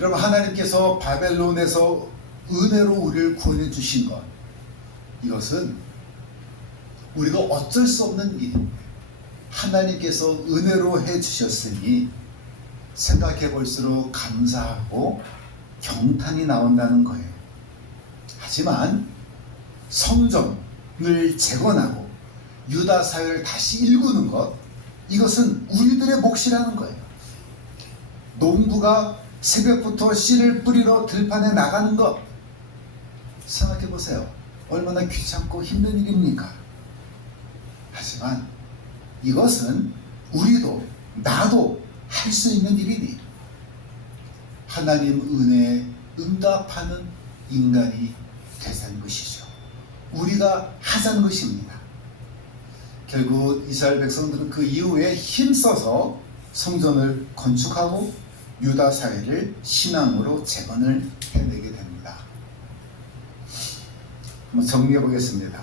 여러분, 하나님께서 바벨론에서 은혜로 우리를 구원해 주신 것, 이것은 우리가 어쩔 수 없는 일입니다. 하나님께서 은혜로 해 주셨으니 생각해 볼수록 감사하고 경탄이 나온다는 거예요. 하지만 성전을 재건하고 유다 사회를 다시 일구는 것, 이것은 우리들의 몫이라는 거예요. 농부가 새벽부터 씨를 뿌리러 들판에 나가는 것 생각해 보세요. 얼마나 귀찮고 힘든 일입니까? 하지만 이것은 우리도 나도 할 수 있는 일이니 하나님 은혜에 응답하는 인간이 되자는 것이죠. 우리가 하자는 것입니다. 결국 이스라엘 백성들은 그 이후에 힘써서 성전을 건축하고 유다 사회를 신앙으로 재건을 해내게 됩니다. 한번 정리해 보겠습니다.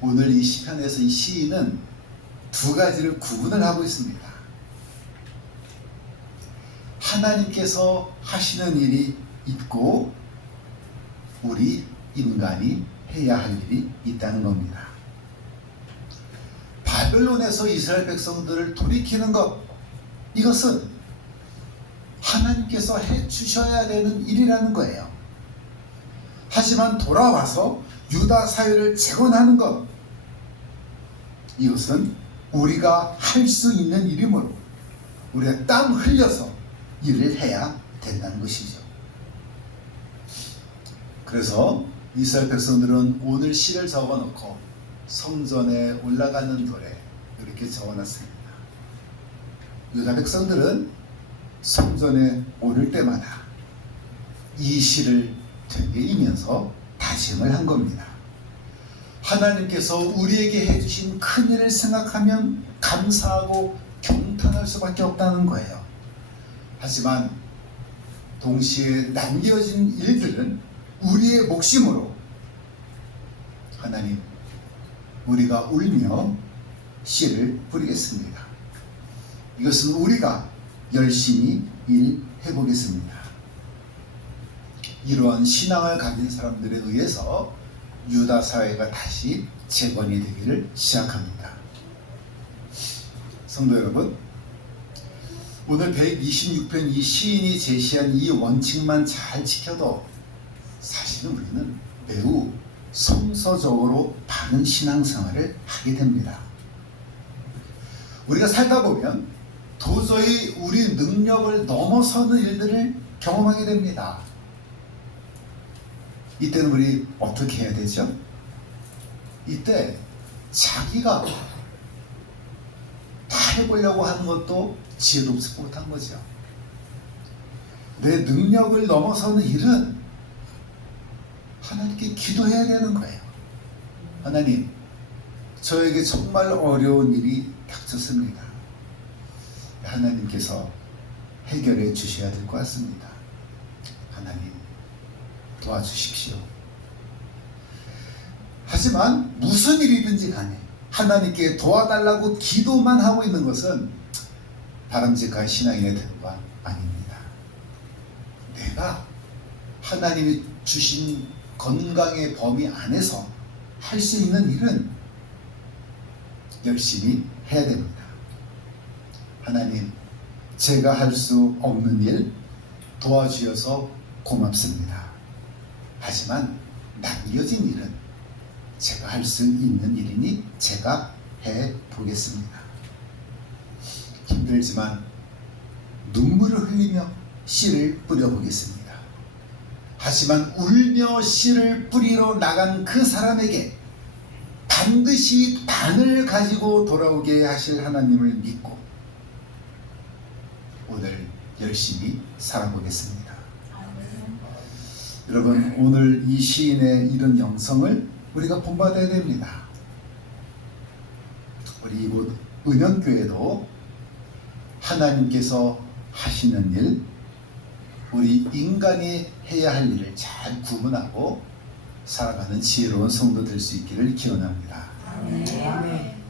오늘 이 시편에서 이 시인은 두 가지를 구분을 하고 있습니다. 하나님께서 하시는 일이 있고 우리 인간이 해야 할 일이 있다는 겁니다. 바벨론에서 이스라엘 백성들을 돌이키는 것, 이것은 하나님께서 해 주셔야 되는 일이라는 거예요. 하지만 돌아와서 유다 사회를 재건하는 것, 이것은 우리가 할 수 있는 일이므로 우리가 땀 흘려서 일을 해야 된다는 것이죠. 그래서 이스라엘 백성들은 오늘 시를 적어놓고 성전에 올라가는 돌에 이렇게 적어놨습니다. 유다 백성들은 성전에 오를 때마다 이 시를 되새기면서 다짐을 한 겁니다. 하나님께서 우리에게 해주신 큰 일을 생각하면 감사하고 경탄할 수밖에 없다는 거예요. 하지만 동시에 남겨진 일들은 우리의 몫이므로 하나님, 우리가 울며 씨를 뿌리겠습니다. 이것은 우리가 열심히 일해 보겠습니다. 이러한 신앙을 가진 사람들에 의해서 유다 사회가 다시 재건이 되기를 시작합니다. 성도 여러분, 오늘 126편 이 시인이 제시한 이 원칙만 잘 지켜도 사실은 우리는 매우 성서적으로 바른 신앙생활을 하게 됩니다. 우리가 살다 보면 도저히 우리 능력을 넘어서는 일들을 경험하게 됩니다. 이때는 우리 어떻게 해야 되죠? 이때 자기가 다 해보려고 하는 것도 지혜롭지 못한 거죠. 내 능력을 넘어서는 일은 하나님께 기도해야 되는 거예요. 하나님, 저에게 정말 어려운 일이 닥쳤습니다. 하나님께서 해결해 주셔야 될 것 같습니다. 하나님, 도와주십시오. 하지만 무슨 일이든지 간에 하나님께 도와달라고 기도만 하고 있는 것은 바람직한 신앙인의 태도가 아닙니다. 내가 하나님이 주신 건강의 범위 안에서 할 수 있는 일은 열심히 해야 됩니다. 하나님, 제가 할 수 없는 일 도와주셔서 고맙습니다. 하지만 남겨진 일은 제가 할 수 있는 일이니 제가 해 보겠습니다. 힘들지만 눈물을 흘리며 씨를 뿌려보겠습니다. 하지만 울며 씨를 뿌리러 나간 그 사람에게 반드시 단을 가지고 돌아오게 하실 하나님을 믿고 오늘 열심히 살아보겠습니다. 여러분, 오늘 이 시인의 이런 영성을 우리가 본받아야 됩니다. 우리 이곳 은연교회도 하나님께서 하시는 일, 우리 인간이 해야 할 일을 잘 구분하고 살아가는 지혜로운 성도 될 수 있기를 기원합니다.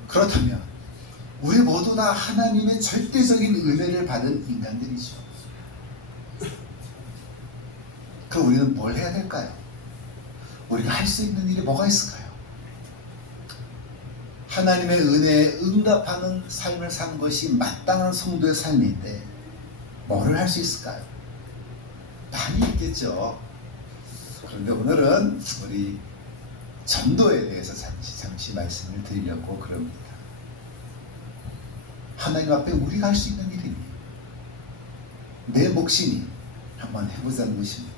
그렇다면 우리 모두 다 하나님의 절대적인 은혜를 받은 인간들이죠. 그럼 우리는 뭘 해야 될까요? 우리가 할 수 있는 일이 뭐가 있을까요? 하나님의 은혜에 응답하는 삶을 사는 것이 마땅한 성도의 삶인데 뭐를 할 수 있을까요? 많이 있겠죠. 그런데 오늘은 우리 전도에 대해서 잠시 말씀을 드리려고 그럽니다. 하나님 앞에 우리가 할 수 있는 일이니 내 몫이니 한번 해보자는 것입니다.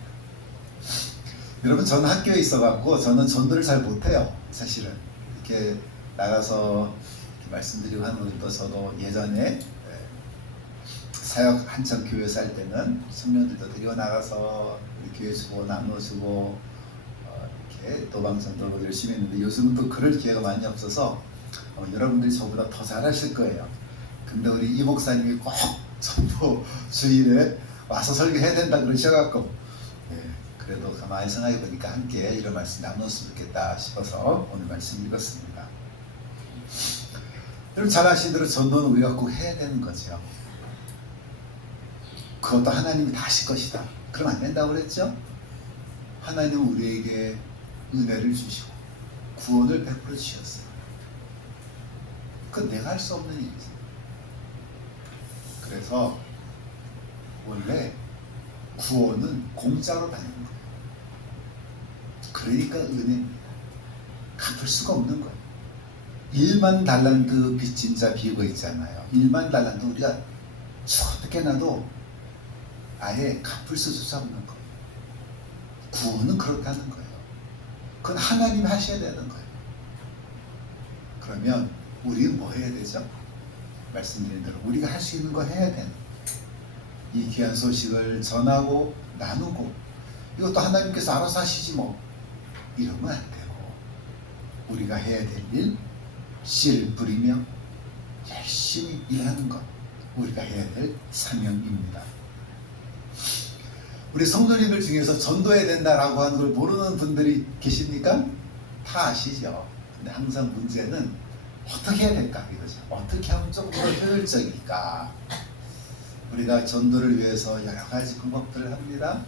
여러분, 저는 학교에 있어갖고 저는 전도를 잘 못해요. 사실은 이렇게 나가서 이렇게 말씀드리고 하는 것도 저도 예전에 사역 한참 교회 살 때는 청년들도 데리고 나가서 우리 교회 주고 나눠주고 이렇게 도방전도 열심히 했는데 요즘은 또 그럴 기회가 많이 없어서 여러분들이 저보다 더 잘하실 거예요. 근데 우리 이 목사님이 꼭 전도 주일에 와서 설교해야 된다 그러셔갖고 그래도 가만히 생각해 보니까 함께 이런 말씀 나눴으면 좋겠다 싶어서 오늘 말씀 읽었습니다. 여러분, 잘 아시는 대로 전도는 우리가 꼭 해야 되는 거죠. 그것도 하나님이 다 하실 것이다. 그럼 안 된다고 그랬죠? 하나님은 우리에게 은혜를 주시고 구원을 베풀어 주셨어요. 그건 내가 할 수 없는 일이죠. 그래서 원래 구원은 공짜로 받는 거예요. 그러니까 은혜입니다. 갚을 수가 없는 거예요. 1만 달란트 빚진 자 비유가 있잖아요. 1만 달란트 우리가 어떻게 나도 아예 갚을 수조차 없는 거예요. 구원은 그렇다는 거예요. 그건 하나님이 하셔야 되는 거예요. 그러면 우리는 뭐 해야 되죠? 말씀드린 대로 우리가 할 수 있는 거 해야 되는 거예요. 이 귀한 소식을 전하고 나누고 이것도 하나님께서 알아서 하시지 뭐 이러면 안 되고 우리가 해야 될 일, 씨를 뿌리며 열심히 일하는 것 우리가 해야 될 사명입니다. 우리 성도님들 중에서 전도해야 된다라고 하는 걸 모르는 분들이 계십니까? 다 아시죠? 근데 항상 문제는 어떻게 해야 될까 이거죠. 어떻게 하면 조금 더 효율적일까? 우리가 전도를 위해서 여러 가지 방법들을 합니다.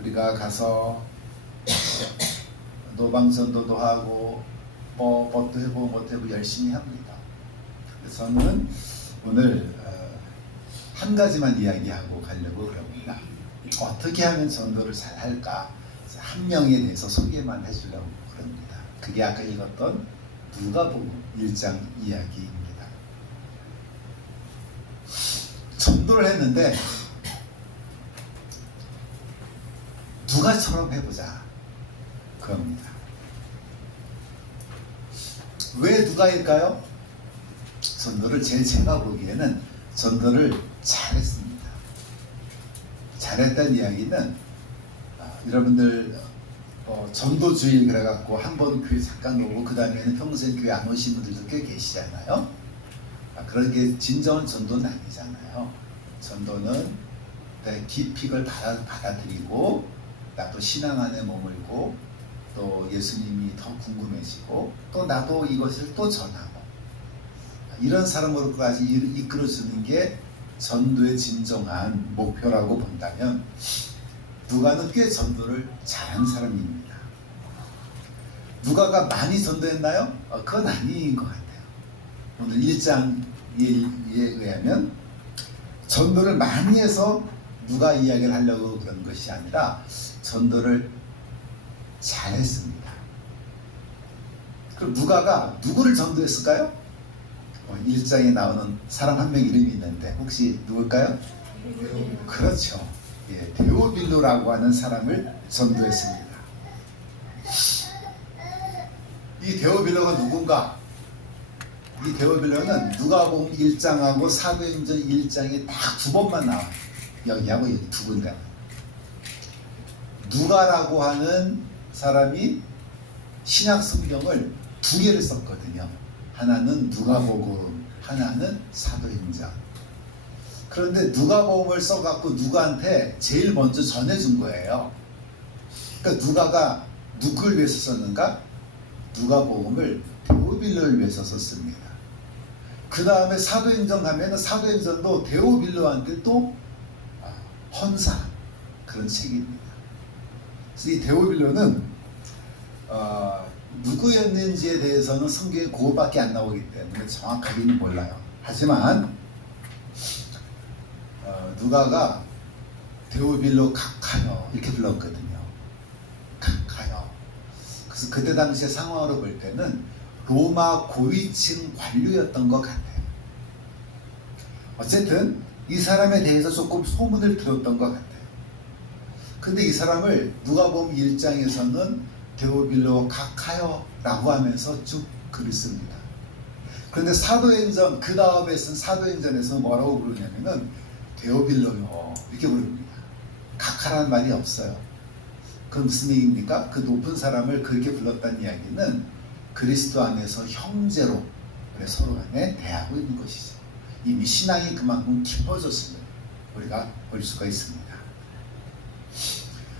우리가 가서 노방전도도 하고 법도 해보고 못 해보고 열심히 합니다. 그래서 저는 오늘 한 가지만 이야기하고 가려고 그럽니다. 어떻게 하면 전도를 잘 할까? 한 명에 대해서 소개만 해주려고 그럽니다. 그게 아까 읽었던 누가복음 1장 이야기입니다. 전도를 했는데 누가처럼 해보자 그럽니다. 왜 누가일까요? 전도를 제가 보기에는 전도를 잘했습니다. 잘했다는 이야기는 여러분들 전도주일 그래갖고 한번 교회 잠깐 오고 그 다음에는 평생 교회 안 오신 분들도 꽤 계시잖아요. 그런 게 진정한 전도는 아니잖아요. 전도는 내 깊이 걸 받아들이고 나도 신앙 안에 머물고 또 예수님이 더 궁금해지고 또 나도 이것을 또 전하고 이런 사람으로까지 이끌어주는 게 전도의 진정한 목표라고 본다면 누가는 꽤 전도를 잘한 사람입니다. 누가가 많이 전도했나요? 그건 아닌 것 같아요. 오늘 1장에 의하면 전도를 많이 해서 누가 이야기를 하려고 그런 것이 아니라 전도를 잘했습니다. 그럼 누가가 누구를 전도했을까요? 1장에 나오는 사람 한 명 이름이 있는데 혹시 누굴까요? 그렇죠. 예, 데오빌로라고 하는 사람을 전도했습니다. 이 데오빌로가 누군가? 이 데오빌로는 누가복음 1장하고 사도행전 1장에 딱 2번만 나와요. 여기하고 여기 2군데. 누가라고 하는 사람이 신약 성경을 2개를 썼거든요. 하나는 누가복음, 하나는 사도행전. 그런데 누가복음을 써갖고 누가한테 제일 먼저 전해준 거예요. 그러니까 누가가 누구를 위해서 썼는가? 누가복음을 데오빌로를 위해서 썼습니다. 그 다음에 사도행전 가면은 사도행전도 데오빌로한테 또 헌사 그런 책입니다. 그래서 이 데오빌로는 누구였는지에 대해서는 성경에 그거밖에 안 나오기 때문에 정확하게는 몰라요. 하지만 누가가 데오빌로 각하여 이렇게 불렀거든요. 각하여. 그래서 그때 당시의 상황으로 볼 때는 로마 고위층 관료였던 것 같아요. 어쨌든 이 사람에 대해서 조금 소문을 들었던 것 같아요. 근데 이 사람을 누가복음 1장에서는 데오빌로 각하여라고 하면서 쭉 글을 씁니다. 그런데 사도행전 그 다음에 쓴 사도행전에서 뭐라고 부르냐면은 데오빌로요 이렇게 부릅니다. 각하라는 말이 없어요. 그건 무슨 얘기입니까? 그 높은 사람을 그렇게 불렀다는 이야기는 그리스도 안에서 형제로 서로 간에 대하고 있는 것이죠. 이미 신앙이 그만큼 깊어졌음을 우리가 볼 수가 있습니다.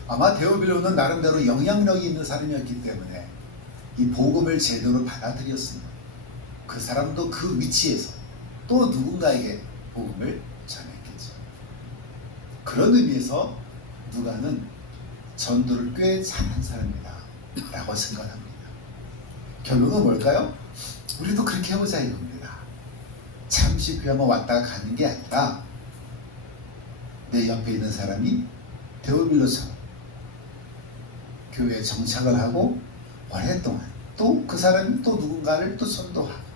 아마 데오빌로는 나름대로 영향력이 있는 사람이었기 때문에 이 복음을 제대로 받아들였습니다. 그 사람도 그 위치에서 또 누군가에게 복음을 전했겠죠. 그런 의미에서 누가는 전도를 꽤 잘한 사람이다 라고 생각합니다. 결론은 뭘까요? 우리도 그렇게 해보자 이겁니다. 잠시 그야말로 왔다가 가는 게 아니라 내 옆에 있는 사람이 데오빌로처럼 교회에 정착을 하고 오랫동안 또 그 사람이 또 누군가를 또 전도하고,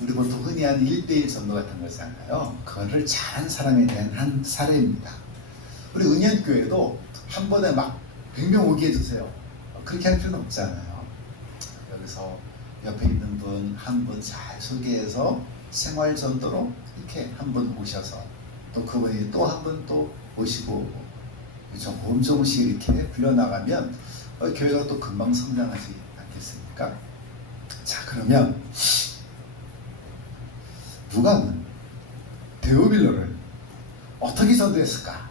우리 보통 흔히 하는 1대1 전도 같은 거잖아요. 그거를 잘한 사람에 대한 한 사례입니다. 우리 은연교회도 한 번에 막 100명 오게 해주세요. 그렇게 할 필요는 없잖아요. 여기서 옆에 있는 분 한 분 잘 소개해서 생활 전도로 이렇게 한 분 오셔서 또 그분이 또 한 분 또 오시고 조금씩 이렇게 불려나가면 교회가 또 금방 성장하지 않겠습니까? 자, 그러면 누가는 데오빌로를 어떻게 전도했을까?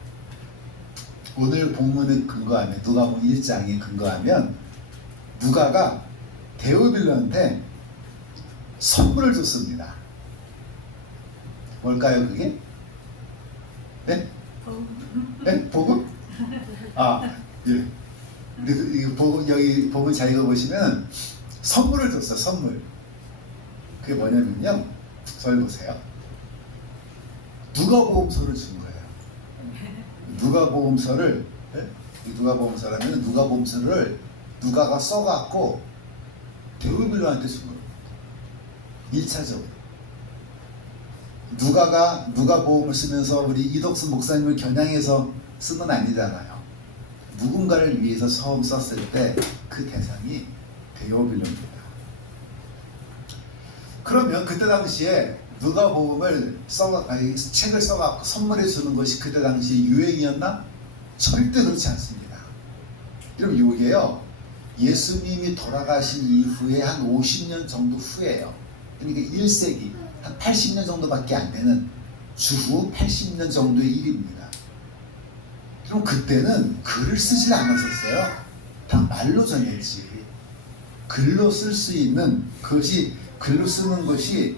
오늘 본문을 근거하면, 누가복음 1장에 근거하면 누가가 데오빌로한테 선물을 줬습니다. 뭘까요 그게? 네? 네? 복음? 아, 예. 이 복음, 여기 복음 잘 읽어보시면 선물을 줬어요. 선물. 그게 뭐냐면요, 저를 보세요. 누가복음서를 준 거예요. 누가복음서를, 네? 누가복음서라면 누가복음서를 누가가 써갖고 데오빌로한테 준 거예요. 1차적으로. 누가가 누가복음을 쓰면서 우리 이덕수 목사님을 겨냥해서 쓴 건 아니잖아요. 누군가를 위해서 처음 썼을 때 그 대상이 데오빌로입니다. 그러면 그때 당시에 누가복음을 책을 써갖고 선물해 주는 것이 그때 당시 유행이었나? 절대 그렇지 않습니다. 그럼 이게요, 예수님이 돌아가신 이후에 한 50년 정도 후에요. 그러니까 1세기 한 80년 정도밖에 안 되는 주후 80년 정도의 일입니다. 그럼 그때는 글을 쓰질 않았었어요. 다 말로 전했지. 글로 쓸 수 있는 그것이, 글로 쓰는 것이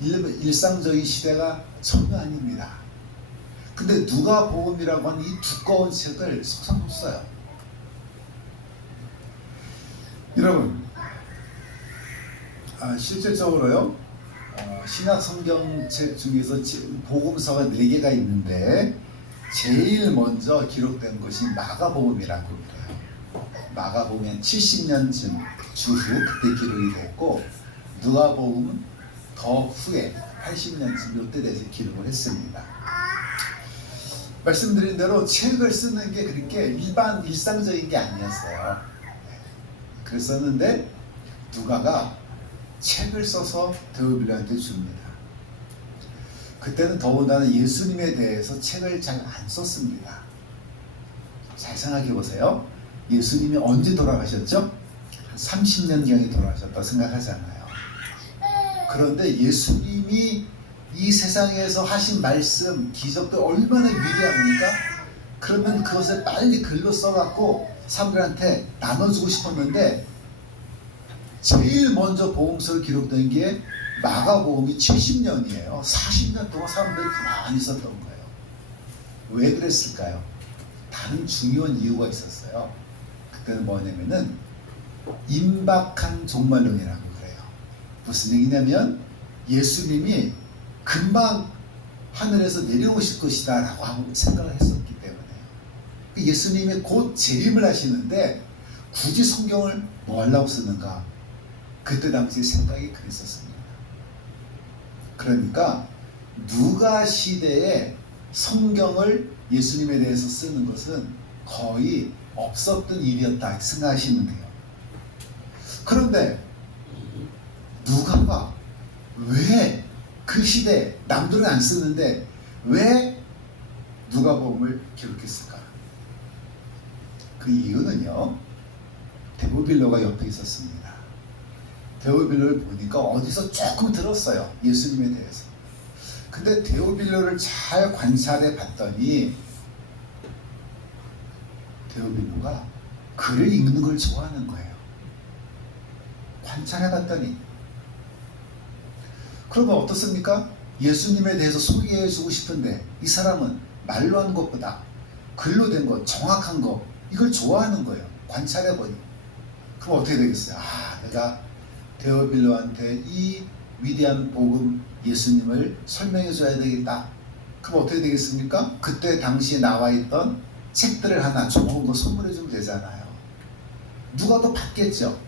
일상적인 시대가 전혀 아닙니다. 근데 누가복음이라고 하는 이 두꺼운 책을 쏟아놨어요. 여러분, 실질적으로요, 신약 성경책 중에서 복음서가 4개가 있는데 제일 먼저 기록된 것이 마가복음이라고 그래요. 마가복음은 70년쯤 주후 그때 기록이 됐고, 누가복음은 더 후에 80년쯤 이때 돼서 기록을 했습니다. 말씀드린 대로 책을 쓰는 게 그렇게 일상적인 게 아니었어요. 그랬었는데 누가가 책을 써서 데오빌로한테 줍니다. 그때는 더군다나 예수님에 대해서 책을 잘 안 썼습니다. 잘 생각해 보세요. 예수님이 언제 돌아가셨죠? 한 30년경에 돌아가셨다고 생각하잖아요. 그런데 예수님이 이 세상에서 하신 말씀, 기적들 얼마나 위대합니까? 그러면 그것을 빨리 글로 써갖고 사람들한테 나눠주고 싶었는데, 제일 먼저 복음서를 기록된 게 마가복음이 70년이에요. 40년 동안 사람들이 가만히 있었던 거예요. 왜 그랬을까요? 다른 중요한 이유가 있었어요. 그때는 뭐냐면은 임박한 종말론이라고 그래요. 무슨 얘기냐면 예수님이 금방 하늘에서 내려오실 것이다 라고 생각을 했었기 때문에, 예수님이 곧 재림을 하시는데 굳이 성경을 뭐 하려고 쓰는가? 그때 당시 생각이 그랬었습니다. 그러니까 누가 시대에 성경을 예수님에 대해서 쓰는 것은 거의 없었던 일이었다 생각하시면 돼요. 그런데 누가가 왜 그 시대 남들은 안 쓰는데 왜 누가복음을 기록했을까? 그 이유는요, 데오빌로가 옆에 있었습니다. 데오빌로를 보니까 어디서 조금 들었어요, 예수님에 대해서. 근데 데오빌로를 잘 관찰해 봤더니 데오빌로가 글을 읽는 걸 좋아하는 거예요. 관찰해 봤더니. 그러면 어떻습니까? 예수님에 대해서 소개해 주고 싶은데 이 사람은 말로 하는 것보다 글로 된 것, 정확한 거, 이걸 좋아하는 거예요. 관찰해 보니. 그럼 어떻게 되겠어요? 내가 데오빌로한테 이 위대한 복음 예수님을 설명해 줘야 되겠다. 그럼 어떻게 되겠습니까? 그때 당시에 나와 있던 책들을 하나 좋은 거 선물해 주면 되잖아요. 누가 더 받겠죠.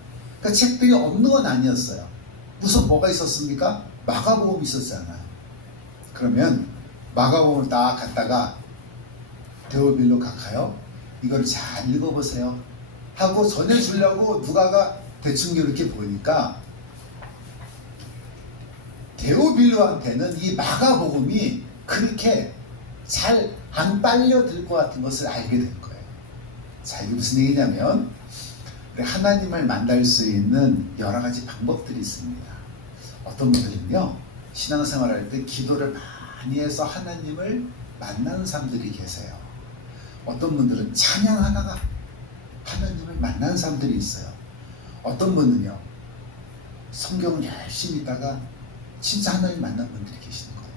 그러니까 책들이 없는 건 아니었어요. 우선 뭐가 있었습니까? 마가복음이 있었잖아요. 그러면 마가복음을 딱 갖다가 데오빌로 각하여 이걸 잘 읽어보세요 하고 전해주려고 누가가 대충 이렇게 보니까 데오빌로한테는 이 마가복음이 그렇게 잘 안 빨려들 것 같은 것을 알게 된 거예요. 자, 이게 무슨 얘기냐면 하나님을 만날 수 있는 여러 가지 방법들이 있습니다. 어떤 분들은요, 신앙생활할 때 기도를 많이 해서 하나님을 만나는 사람들이 계세요. 어떤 분들은 찬양하다가 하나님을 만나는 사람들이 있어요. 어떤 분은요, 성경을 열심히 읽다가 진짜 하나님 만난 분들이 계시는 거예요.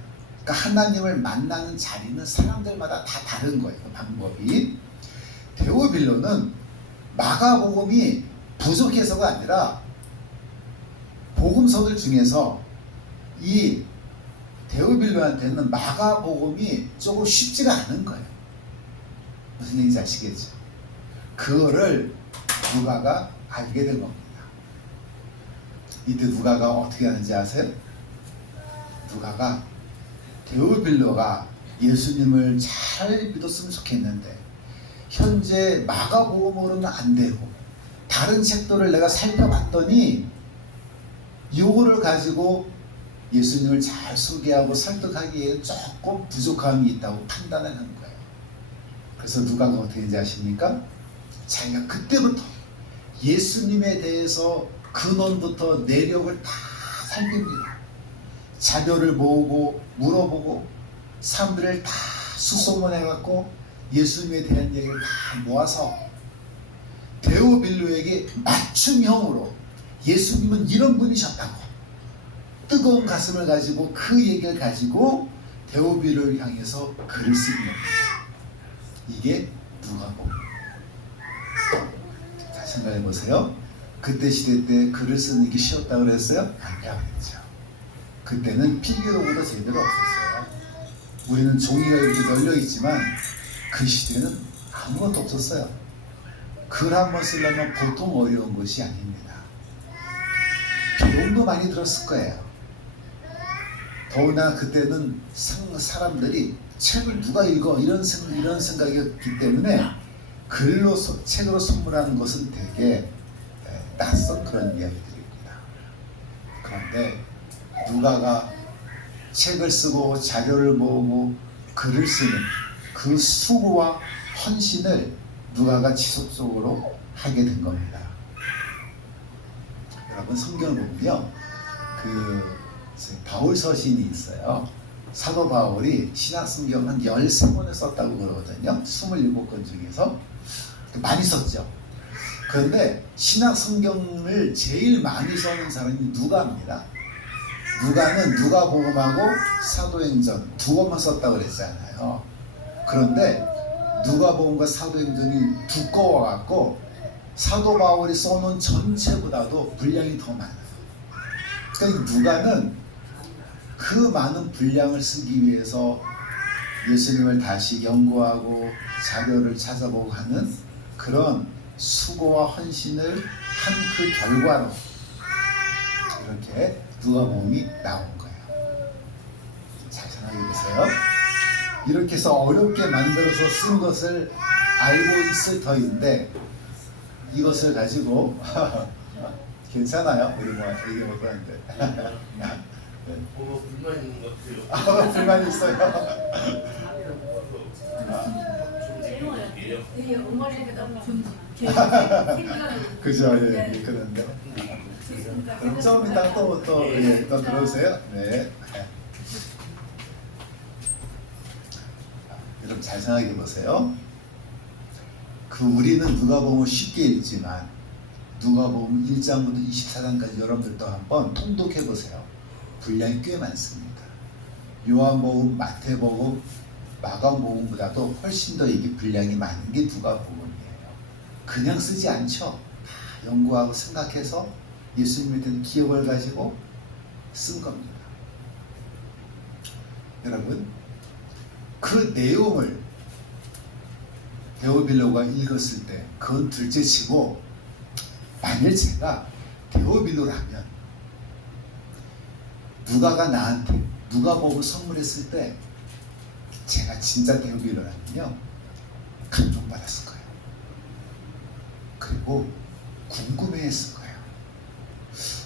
그러니까 하나님을 만나는 자리는 사람들마다 다 다른 거예요. 그 방법이. 데오빌로는 마가복음이 부족해서가 아니라 복음서들 중에서 이 데오빌로한테는 마가복음이 조금 쉽지가 않은 거예요. 무슨 얘기인지 아시겠죠? 그거를 누가가 알게 된 겁니다. 이때 누가가 어떻게 하는지 아세요? 누가가 데오빌로가 예수님을 잘 믿었으면 좋겠는데 현재 마가복음으로는 안 되고 다른 책들을 내가 살펴봤더니 요거를 가지고 예수님을 잘 소개하고 설득하기에는 조금 부족함이 있다고 판단을 한 거예요. 그래서 누가가 어떻게 되는지 아십니까? 자기가 그때부터 예수님에 대해서 근원부터 내력을 다 살핍니다. 자료를 모으고 물어보고 사람들을 다 수소문해갖고 예수님에 대한 얘기를 다 모아서 데오빌로에게 맞춤형으로 예수님은 이런 분이셨다고 뜨거운 가슴을 가지고 그 얘기를 가지고 데오빌로를 향해서 글을 쓰는 겁니다. 이게 누가복음. 자, 생각해 보세요. 그때 시대 때 글을 쓰는 게 쉬웠다고 그랬어요? 아니라고 그랬죠. 그때는 필기도구도 제대로 없었어요. 우리는 종이가 이렇게 널려 있지만 그 시대는 아무것도 없었어요. 글 한 번 쓰려면 보통 어려운 것이 아닙니다. 비용도 많이 들었을 거예요. 더구나 그때는 사람들이 책을 누가 읽어 이런 생각이었기 때문에 책으로 선물하는 것은 되게 낯선 그런 이야기들입니다. 그런데 누가가 책을 쓰고 자료를 모으고 글을 쓰는 그 수고와 헌신을 누가가 지속적으로 하게 된 겁니다. 여러분 성경을 보면요, 바울 서신이 있어요. 사도 바울이 신약 성경 한 13권을 썼다고 그러거든요. 27권 중에서 많이 썼죠. 그런데 신약 성경을 제일 많이 써는 사람이 누가입니다. 누가는 누가복음하고 사도행전 두 권만 썼다고 그랬잖아요. 그런데 누가복음과 사도행전이 두꺼워갖고 사도 바울이 써놓은 전체보다도 분량이 더 많아요. 그러니까 누가는 그 많은 분량을 쓰기 위해서 예수님을 다시 연구하고 자료를 찾아보고 하는 그런 수고와 헌신을 한 그 결과로 이렇게 누가복음이 나온 거예요. 잘 생각해 보세요. 이렇게 해서 어렵게 만들어서 쓴 것을 알고 있을 터인데 이것을 가지고 괜찮아요. 우리 뭐 얘기 못 하는데. 불만 있는 것 같아요. 불만이 있어요. 그죠? 예, 그런데. 그럼 좀 이따 또 들어오세요. 네. 여러분 잘 생각해 보세요. 그 우리는 누가복음을 쉽게 읽지만 누가복음 1장부터 24장까지 여러분들도 한번 통독해 보세요. 분량이 꽤 많습니다. 요한복음, 마태복음, 마가복음보다도 훨씬 더 이게 분량이 많은 게 누가복음이에요. 그냥 쓰지 않죠. 다 연구하고 생각해서 예수님에 대한 기억을 가지고 쓴 겁니다. 여러분, 그 내용을 데오빌로가 읽었을 때 그건 둘째치고 만일 제가 데오빌로라면 누가가 나한테 누가복음을 선물했을 때 제가 진짜 데오빌로라면요 감동받았을 거예요. 그리고 궁금해했을 거예요.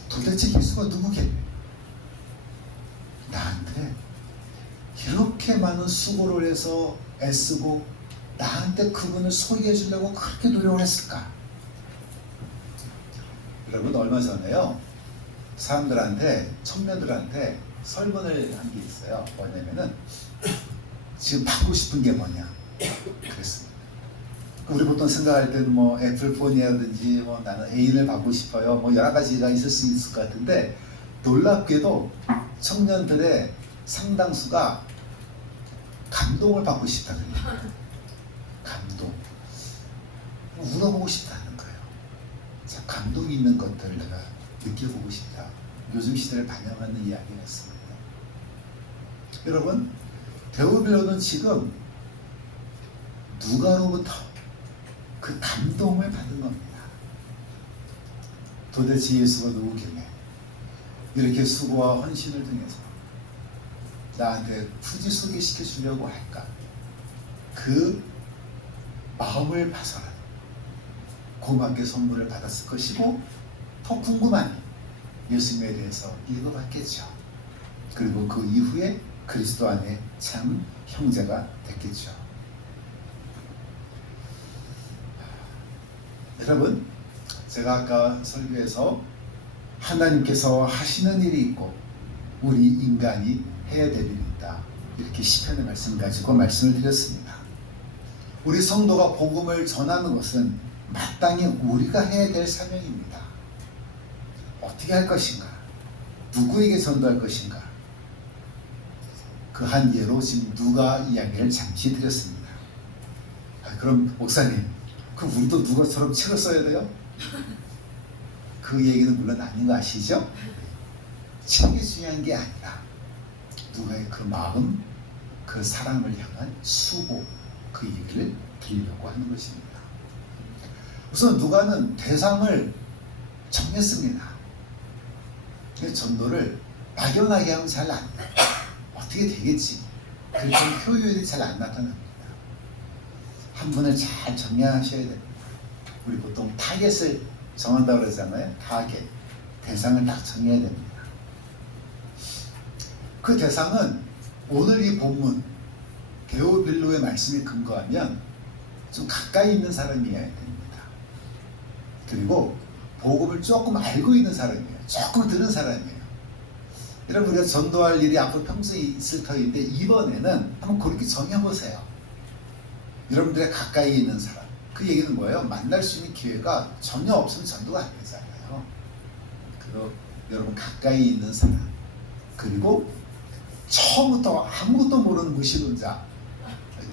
도대체 예수가 누구겠네? 나한테 이렇게 많은 수고를 해서 애쓰고 나한테 그분을 소개해 주려고 그렇게 노력을 했을까? 여러분 얼마 전에요 사람들한테 청년들한테 설문을 한 게 있어요. 뭐냐면은 지금 받고 싶은 게 뭐냐 그랬습니다. 우리 보통 생각할 때는 뭐 애플폰이라든지 뭐 나는 애인을 받고 싶어요 뭐 여러 가지가 있을 수 있을 것 같은데 놀랍게도 청년들의 상당수가 감동을 받고 싶다 그래요. 감동. 울어보고 싶다는 거예요. 자, 감동이 있는 것들을 내가 느껴보고 싶다. 요즘 시대를 반영하는 이야기였습니다. 여러분, 데오빌로는 지금 누가로부터 그 감동을 받은 겁니다. 도대체 예수가 누구길래 이렇게 수고와 헌신을 통해서 나한테 굳이 소개시켜 주려고 할까? 그 마음을 봐서는 고맙게 선물을 받았을 것이고 더 궁금하니 예수님에 대해서 읽어봤겠죠. 그리고 그 이후에 그리스도 안에 참 형제가 됐겠죠. 여러분, 제가 아까 설교에서 하나님께서 하시는 일이 있고 우리 인간이 해야 될 일이 있다. 이렇게 시편의 말씀 가지고 말씀을 드렸습니다. 우리 성도가 복음을 전하는 것은 마땅히 우리가 해야 될 사명입니다. 어떻게 할 것인가? 누구에게 전도할 것인가? 그 한 예로 지금 누가 이야기를 잠시 드렸습니다. 그럼 목사님, 그럼 우리도 누가처럼 책을 써야 돼요? 그 얘기는 물론 아닌 거 아시죠? 책이 중요한 게 아니라 누가의 그 마음, 그 사람을 향한 수고, 그 얘기를 드리려고 하는 것입니다. 우선 누가는 대상을 정했습니다. 전도를 막연하게 하면 잘 안 돼. 어떻게 되겠지? 그렇게 효율이 잘 안 나타납니다. 한 분을 잘 정하셔야 됩니다. 우리 보통 타겟을 정한다고 그러잖아요. 타겟. 대상을 딱 정해야 됩니다. 그 대상은 오늘 이 본문 데오빌로의 말씀에 근거하면 좀 가까이 있는 사람이어야 됩니다. 그리고 복음을 조금 알고 있는 사람이에요. 조금 들은 사람이에요. 여러분, 우리가 전도할 일이 앞으로 평소에 있을 터인데 이번에는 한번 그렇게 정해보세요. 여러분들의 가까이 있는 사람. 그 얘기는 뭐예요? 만날 수 있는 기회가 전혀 없으면 전도가 안 되잖아요. 그리고 여러분 가까이 있는 사람. 그리고 처음부터 아무것도 모르는 무신론자.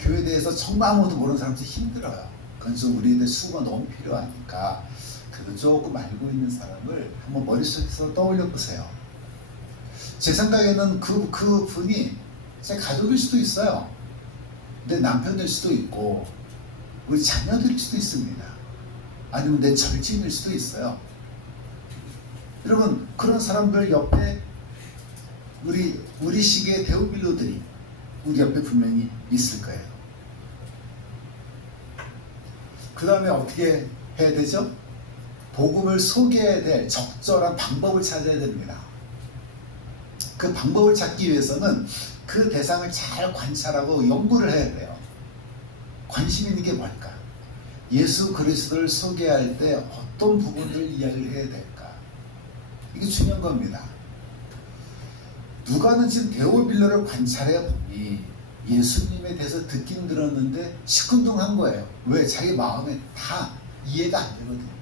교회에 대해서 정말 아무것도 모르는 사람들 힘들어요. 그건 좀 우리들 수고가 너무 필요하니까 그래도 조금 알고 있는 사람을 한번 머릿속에서 떠올려 보세요. 제 생각에는 그 분이 제 가족일 수도 있어요. 내 남편일 수도 있고 우리 자녀들일 수도 있습니다. 아니면 내 절친일 수도 있어요. 여러분, 그런 사람들 옆에 우리 시기의 데오빌로들이 우리 옆에 분명히 있을 거예요. 그 다음에 어떻게 해야 되죠? 복음을 소개해야 될 적절한 방법을 찾아야 됩니다. 그 방법을 찾기 위해서는 그 대상을 잘 관찰하고 연구를 해야 돼요. 관심 있는 게 뭘까? 예수 그리스도를 소개할 때 어떤 부분을 이야기를 해야 될까? 이게 중요한 겁니다. 누가는 지금 데오빌로를 관찰해 보니 예수님에 대해서 듣긴 들었는데 시큰둥한 거예요. 왜? 자기 마음에 다 이해가 안 되거든요.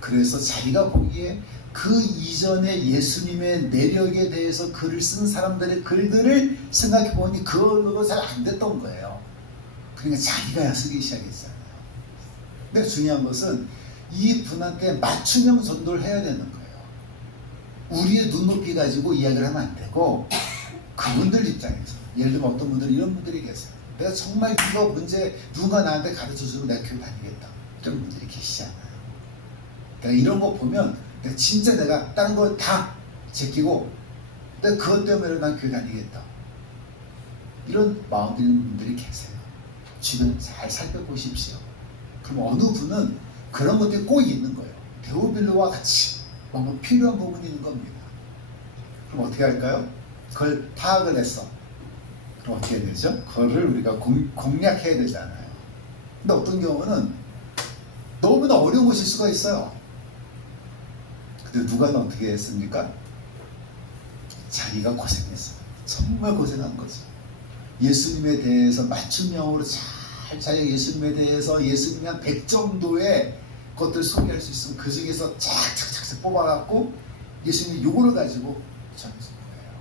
그래서 자기가 보기에 그 이전에 예수님의 내력에 대해서 글을 쓴 사람들의 글들을 생각해 보니 그걸로도 잘 안 됐던 거예요. 그러니까 자기가 쓰기 시작했잖아요. 근데 중요한 것은 이 분한테 맞춤형 전도를 해야 되는 거예요. 우리의 눈높이 가지고 이야기를 하면 안 되고 그분들 입장에서 예를 들면 어떤 분들은 이런 분들이 계세요. 내가 정말 이거 문제 누가 나한테 가르쳐주고 내가 교회 다니겠다. 이런 분들이 계시잖아요. 내가 이런 거 보면 내가 진짜 내가 다른 거 다 제끼고 내가 그것 때문에 난 교회 다니겠다. 이런 마음 드는 분들이 계세요. 주변 잘 살펴보십시오. 그럼 어느 분은 그런 것들이 꼭 있는 거예요. 데오빌로와 같이 뭔가 필요한 부분이 있는 겁니다. 그럼 어떻게 할까요? 그걸 파악을 했어. 그럼 어떻게 해야 되죠? 그거를 우리가 공략해야 되잖아요. 근데 어떤 경우는 너무나 어려운 것일 수가 있어요. 근데 누가는 어떻게 했습니까? 자기가 고생했어요. 정말 고생한 거죠. 예수님에 대해서 맞춤형으로 잘 자기가 예수님에 대해서 예수님이 한 100 정도의 것들을 소개할 수 있으면 그 중에서 착착착착 뽑아갖고 예수님이 요거를 가지고 전해준 거예요.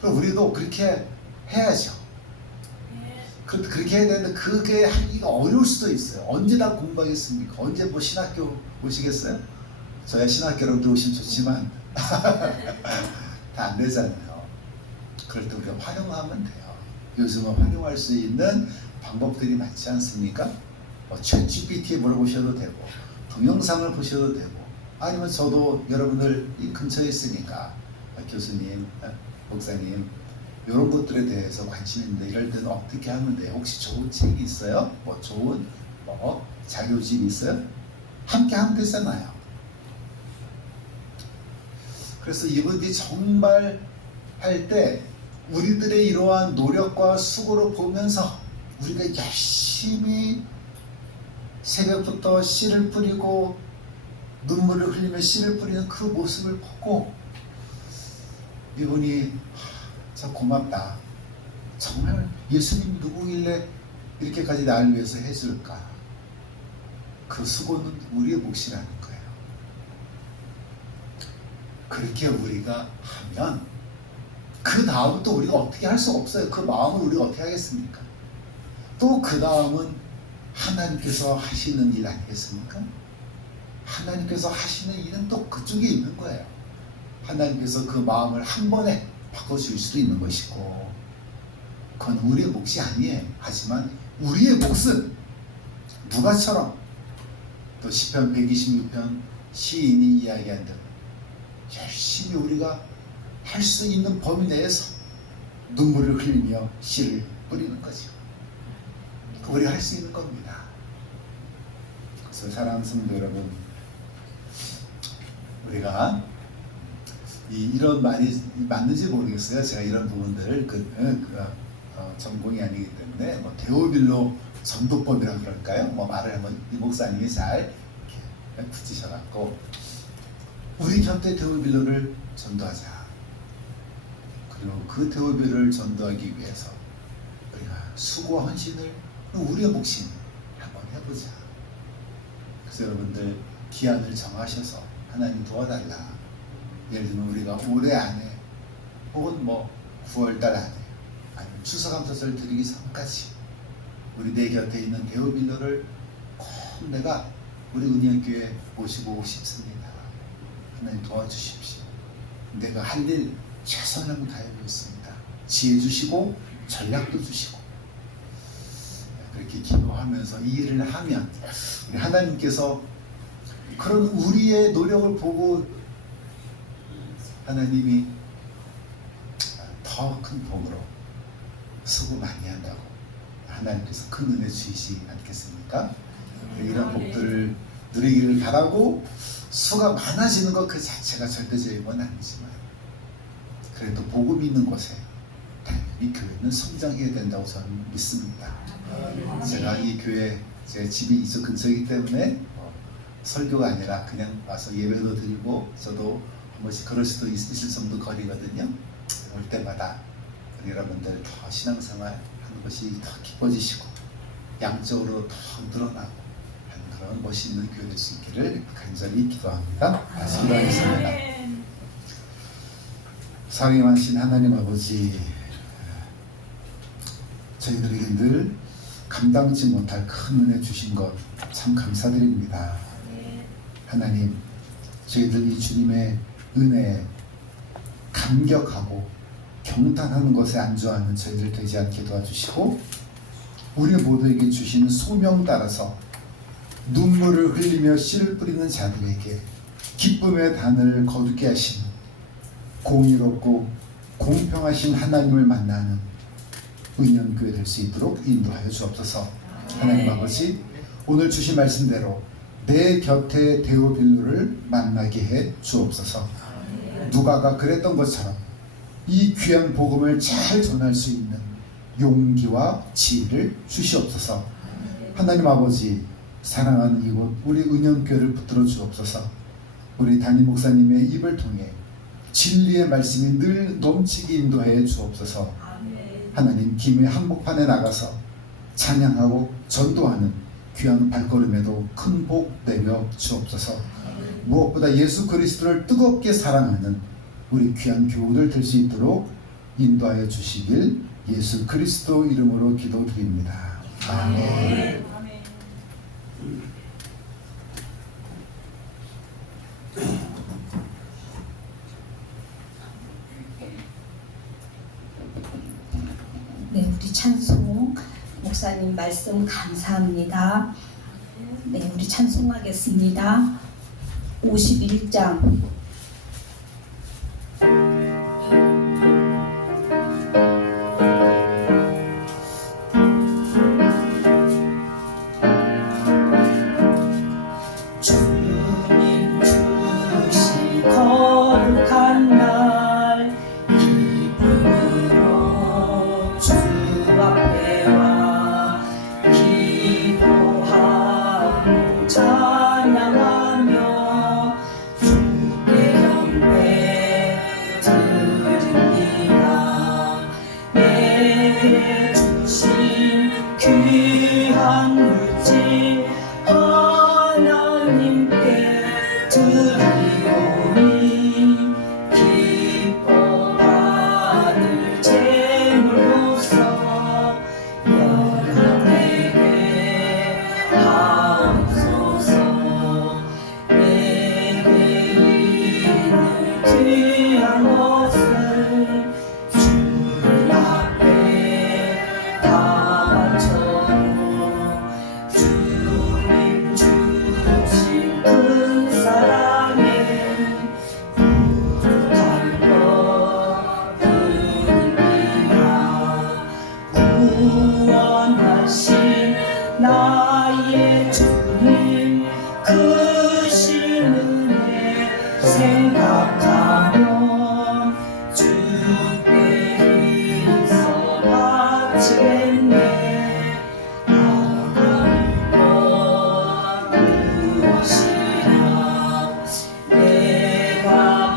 그럼 우리도 그렇게 해야죠. 그렇게 해야 되는데 그게 하기가 어려울 수도 있어요. 언제 다 공부하겠습니까? 언제 뭐 신학교 오시겠어요? 저야 신학교로 들어오시면 좋지만 다 안 되잖아요. 그럴 때 우리가 활용하면 돼요. 요즘은 활용할 수 있는 방법들이 많지 않습니까? 챗 GPT에 물어보셔도 되고 동영상을 보셔도 되고 아니면 저도 여러분들 이 근처에 있으니까 교수님, 목사님 이런 것들에 대해서 관심 있는데 이럴 때는 어떻게 하면 돼요? 혹시 좋은 책이 있어요? 뭐 좋은 자료집이 있어요? 함께 하면 되잖아요. 그래서 이분들이 정말 할 때 우리들의 이러한 노력과 수고를 보면서 우리가 열심히 새벽부터 씨를 뿌리고 눈물을 흘리며 씨를 뿌리는 그 모습을 보고 이분이 참 고맙다. 정말 예수님 누구길래 이렇게까지 나를 위해서 해줄까? 그 수고는 우리의 몫이라는 거예요. 그렇게 우리가 하면 그 다음은 또 우리가 어떻게 할 수 없어요. 그 마음을 우리가 어떻게 하겠습니까? 또 그 다음은 하나님께서 하시는 일 아니겠습니까? 하나님께서 하시는 일은 또 그쪽에 있는 거예요. 하나님께서 그 마음을 한 번에 바꿔줄 수도 있는 것이고 그건 우리의 몫이 아니에요. 하지만 우리의 몫은 누가처럼 또 시편 126편 시인이 이야기한 대로 열심히 우리가 할 수 있는 범위 내에서 눈물을 흘리며 씨를 뿌리는 거죠. 우리가 할 수 있는 겁니다. 그래서 사랑하는 성도 여러분, 우리가 이런 말이 맞는지 모르겠어요. 제가 이런 부분들을 전공이 아니기 때문에 뭐 데오빌로 전도법이라고 그럴까요? 뭐 말을 한번 이 목사님이 잘 이렇게 붙이셔갖고 우리 곁에 데오빌로를 전도하자. 그리고 그 데오빌로를 전도하기 위해서 우리가 수고와 헌신을 우리의 몫인 한번 해보자. 그래서 여러분들 기한을 정하셔서 하나님 도와달라. 예를 들면 우리가 올해 안에 혹은 뭐 9월달 안에 아니면 추수감사절 드리기 전까지 우리 내 곁에 있는 데오빌로를 꼭 내가 우리 은혜교회에 모시고 오고 싶습니다. 하나님 도와주십시오. 내가 할 일 최선을 다해보겠습니다. 지혜 주시고 전략도 주시고 그렇게 기도하면서 이 일을 하면 우리 하나님께서 그런 우리의 노력을 보고 하나님이 더 더 큰 복으로 수고 많이 한다고 하나님께서 큰 은혜 주시지 않겠습니까? 이런 복들을 누리기를 바라고 수가 많아지는 것 그 자체가 절대적인 건 아니지만 그래도 복음이 있는 곳에 이 교회는 성장해야 된다고 저는 믿습니다. 제가 이 교회 제 집이 이쪽 근처이기 때문에 설교가 아니라 그냥 와서 예배도 드리고 저도 한 번씩 그럴 수도 있을 정도 거리거든요. 올 때마다 우리 여러분들 더 신앙생활 하는 것이 더 깊어지시고 양적으로 더 늘어나고 하는 그런 멋있는 교회 될 수 있기를 간절히 기도합니다. 기도하겠습니다. 사랑하신 하나님 아버지, 저희들에게 늘 감당치 못할 큰 은혜 주신 것 참 감사드립니다. 하나님, 저희들이 주님의 은혜에 감격하고 경탄하는 것에 안주하는 저희들 되지 않게 도와주시고 우리 모두에게 주시는 소명 따라서 눈물을 흘리며 씨를 뿌리는 자들에게 기쁨의 단을 거두게 하시는 공의롭고 공평하신 하나님을 만나는 은연교회 될 수 있도록 인도하여 주옵소서. 하나님 아버지, 오늘 주신 말씀대로 내 곁에 데오빌로를 만나게 해 주옵소서. 누가가 그랬던 것처럼 이 귀한 복음을 잘 전할 수 있는 용기와 지혜를 주시옵소서. 하나님 아버지, 사랑하는 이곳 우리 은연교회를 붙들어 주옵소서. 우리 담임 목사님의 입을 통해 진리의 말씀이 늘 넘치게 인도해 주옵소서. 하나님, 김해 한복판에 나가서 찬양하고 전도하는 귀한 발걸음에도 큰 복 내려 주옵소서. 무엇보다 예수 그리스도를 뜨겁게 사랑하는 우리 귀한 교우들 될 수 있도록 인도하여 주시길 예수 그리스도 이름으로 기도드립니다. 아멘. 네, 우리 찬송 목사님 말씀 감사합니다. 네, 우리 찬송하겠습니다. 51장 주님 주신 거룩한 날 기쁨으로 주 앞에 와 기도하고 찬양하며 주께 경배 드립니다. 내게 주신 귀한 물질 하나님께 드리오니 기뻐 받을 제물로서 연합되게 하옵소서. 내게 있는 귀한 것을 주님 앞에 다 바쳐도 주님 주신 큰 사랑에 부족한 것뿐입니다. 구원하신 나의 주님 크신 은혜 생각하면 주께 힘써 바치겠네. 하나님과 무엇이라 내가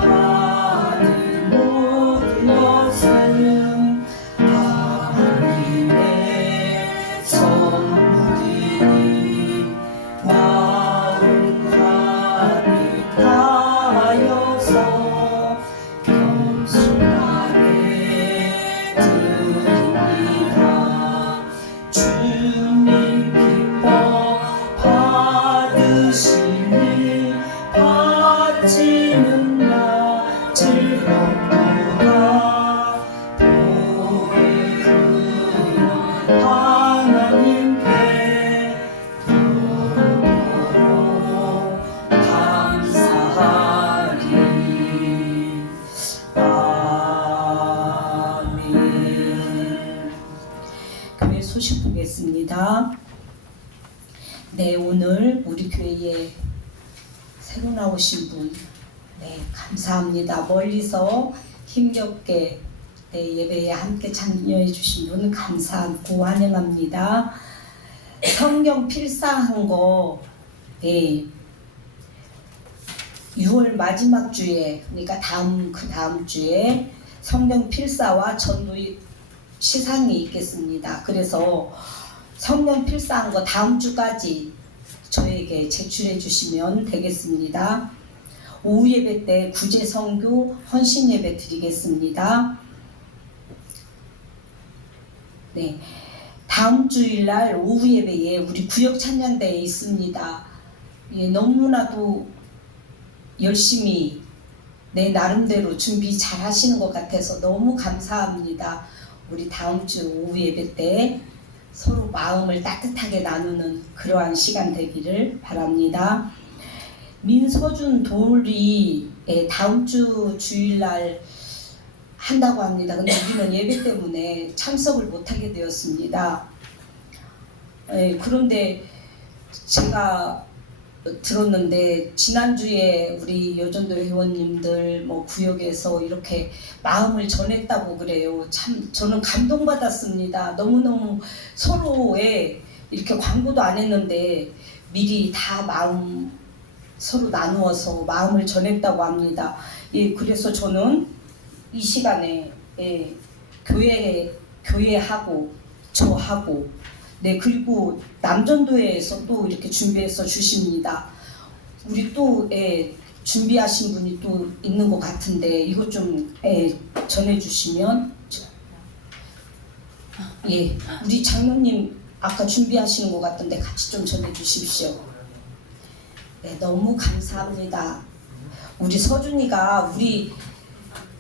받은 모든 것은 하나님의 선물이니 마음 가득 다하여서 겸손하게 드립니다. 주님 기뻐 받으시니 바치는 나 즐겁도다. 복의 근원 하나님께 도록 감사하리. 아멘. 오늘 우리 교회에 새로 나오신 분, 네, 감사합니다. 멀리서 힘겹게 예배에 함께 참여해 주신 분 감사하고 환영합니다. 성경 필사한 거 6월 마지막 주에, 그러니까 그 다음 주에 성경 필사와 전도 시상이 있겠습니다. 그래서 성경 필사한 거 다음 주까지 저에게 제출해 주시면 되겠습니다. 오후 예배 때 구제 선교 헌신 예배 드리겠습니다. 네, 다음 주일날 오후 예배에 우리 구역 찬양대에 있습니다. 예, 너무나도 열심히 내 나름대로 준비 잘 하시는 것 같아서 너무 감사합니다. 우리 다음 주 오후 예배 때 서로 마음을 따뜻하게 나누는 그러한 시간 되기를 바랍니다. 민서준 돌이 다음 주 주일날 한다고 합니다. 근데 우리는 예배 때문에 참석을 못하게 되었습니다. 그런데 제가 들었는데 지난주에 우리 여전도 회원님들 구역에서 이렇게 마음을 전했다고 그래요. 참 저는 감동받았습니다. 너무너무 서로의 이렇게 광고도 안 했는데 미리 다 마음 서로 나누어서 마음을 전했다고 합니다. 예, 그래서 저는 이 시간에 교회하고 저하고 네, 그리고 남전도회에서 또 이렇게 준비해서 주십니다. 우리 또 준비하신 분이 또 있는 것 같은데 이것 좀 전해주시면. 예, 우리 장로님 아까 준비하시는 것 같은데 같이 좀 전해주십시오. 네, 너무 감사합니다. 우리 서준이가 우리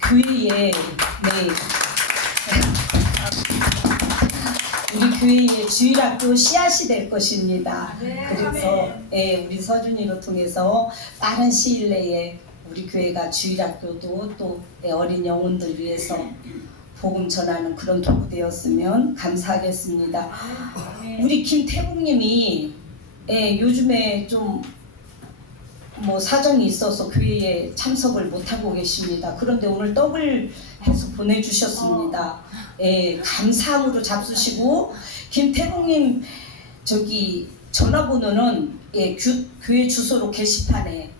교회에 우리 교회의 주일학교 씨앗이 될 것입니다. 그래서 우리 서준이를 통해서 빠른 시일 내에 우리 교회가 주일학교도 또 어린 영혼들 위해서 복음 전하는 그런 도구 되었으면 감사하겠습니다. 우리 김태국님이 요즘에 좀 사정이 있어서 교회에 참석을 못하고 계십니다. 그런데 오늘 떡을 해서 보내주셨습니다. 감사함으로 잡수시고 김태국님 저기 전화번호는 교회 주소로 게시판에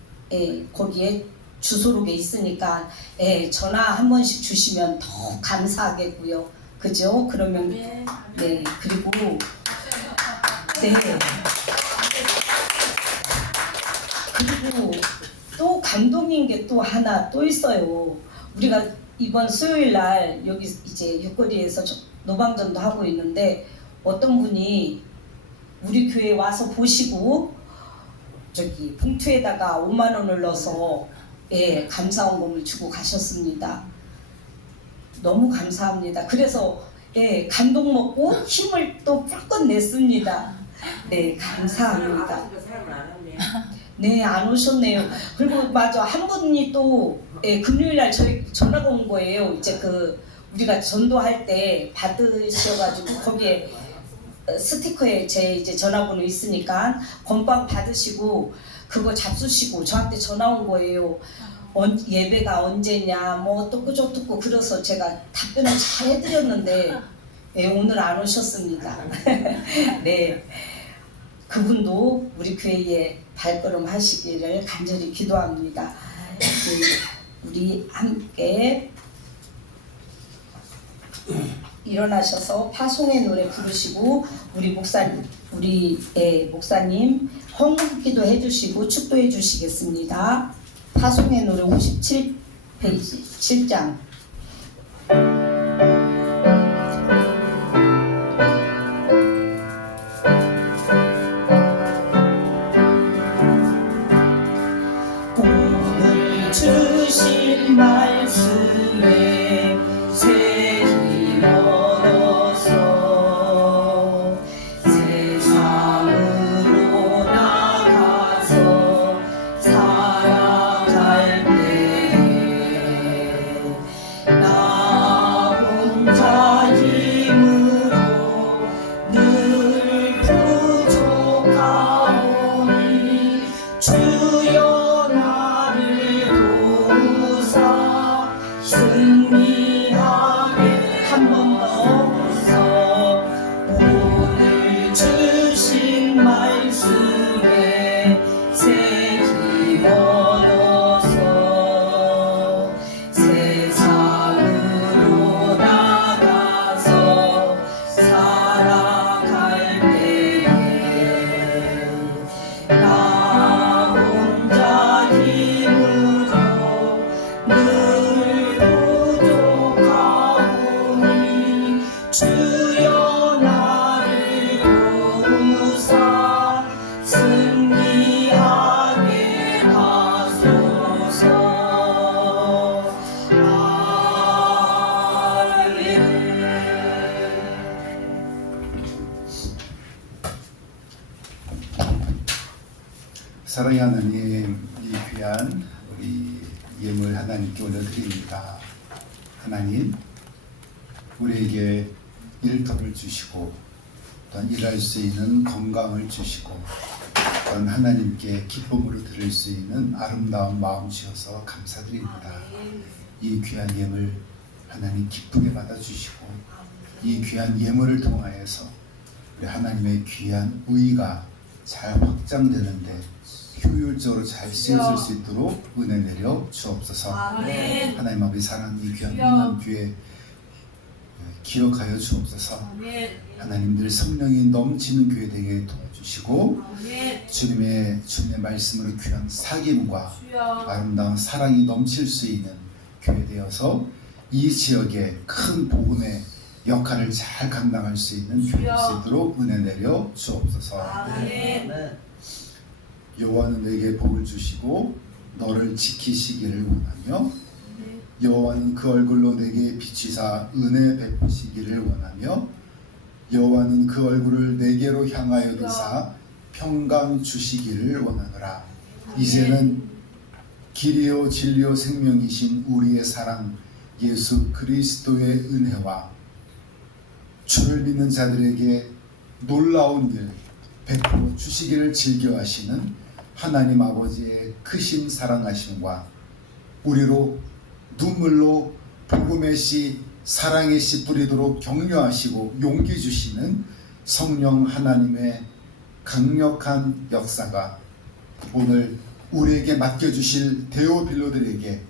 거기에 주소록에 있으니까 전화 한 번씩 주시면 더 감사하겠고요. 그죠? 그러면 네, 그리고 그리고 또 감동인 게 또 하나 또 있어요. 우리가 이번 수요일 날 여기 이제 육거리에서 노방전도 하고 있는데 어떤 분이 우리 교회 와서 보시고 저기 봉투에다가 5만 원을 넣어서 감사원금을 주고 가셨습니다. 너무 감사합니다. 그래서 감동 먹고 힘을 또 불끈 냈습니다. 네, 감사합니다. 네, 안 오셨네요. 그리고 맞아, 한 분이 또 금요일날 저희 전화가 온 거예요. 이제 우리가 전도할 때 받으셔가지고 거기에 스티커에 제 이제 전화번호 있으니까 건빵 받으시고 그거 잡수시고 저한테 전화 온 거예요. 예배가 언제냐 어떻고 저떻고 그래서 제가 답변을 잘 해드렸는데 오늘 안 오셨습니다. 네, 그분도 우리 교회에 발걸음 하시기를 간절히 기도합니다. 우리 함께 일어나셔서 파송의 노래 부르시고 우리 목사님 헌금기도 해주시고 축도해 주시겠습니다. 파송의 노래 57페이지 7장. 오늘 주신 말씀에 새 힘 얻어서 세상으로 나가서 살아갈 때 주여 나를 도우사 승리하게 한 번 더 오늘 주신 말씀에 새 힘 얻어서 세상으로 나가서 살아갈 때에 나 혼자 힘으로 늘 부족하오니 주여 나를 도우사 승리하게 하소서. 사랑의 하나님, 이 귀한 우리 예물 하나님께 올려드립니다. 하나님, 우리에게 일터를 주시고 또한 일할 수 있는 건강을 주시고 또한 하나님께 기쁨으로 드릴 수 있는 아름다운 마음 주셔서 감사드립니다. 이 귀한 예물 하나님 기쁘게 받아주시고 이 귀한 예물을 통하여서 우리 하나님의 귀한 의가 잘 확장되는데 효율적으로 잘 쓰여질 수 있도록 은혜 내려 주옵소서. 아멘. 하나님 아버지 사랑하는 이 귀한 민원교회 기억하여 주옵소서. 아멘. 하나님들 성령이 넘치는 교회 되게 도와주시고 아멘. 주님의 말씀으로 귀한 사귐과 주여. 아름다운 사랑이 넘칠 수 있는 교회 되어서 이 지역의 큰 복음의 역할을 잘 감당할 수 있는 교회 될 수 있도록 은혜 내려 주옵소서. 아멘. 여호와는 내게 복을 주시고 너를 지키시기를 원하며 여호와는 그 얼굴로 내게 비치사 은혜 베푸시기를 원하며 여호와는 그 얼굴을 내게로 향하여 드사 평강 주시기를 원하노라. 이제는 길이요 진리요 생명이신 우리의 사랑 예수 그리스도의 은혜와 주를 믿는 자들에게 놀라운 일 베풀어 주시기를 즐겨하시는 하나님 아버지의 크신 사랑하심과 우리로 눈물로 복음의 씨 사랑의 씨 뿌리도록 격려하시고 용기 주시는 성령 하나님의 강력한 역사가 오늘 우리에게 맡겨주실 데오빌로들에게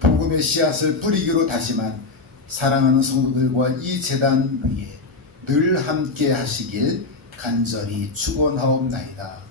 복음의 씨앗을 뿌리기로 다짐한 사랑하는 성도들과 이 제단 위에 늘 함께 하시길 간절히 축원하옵나이다.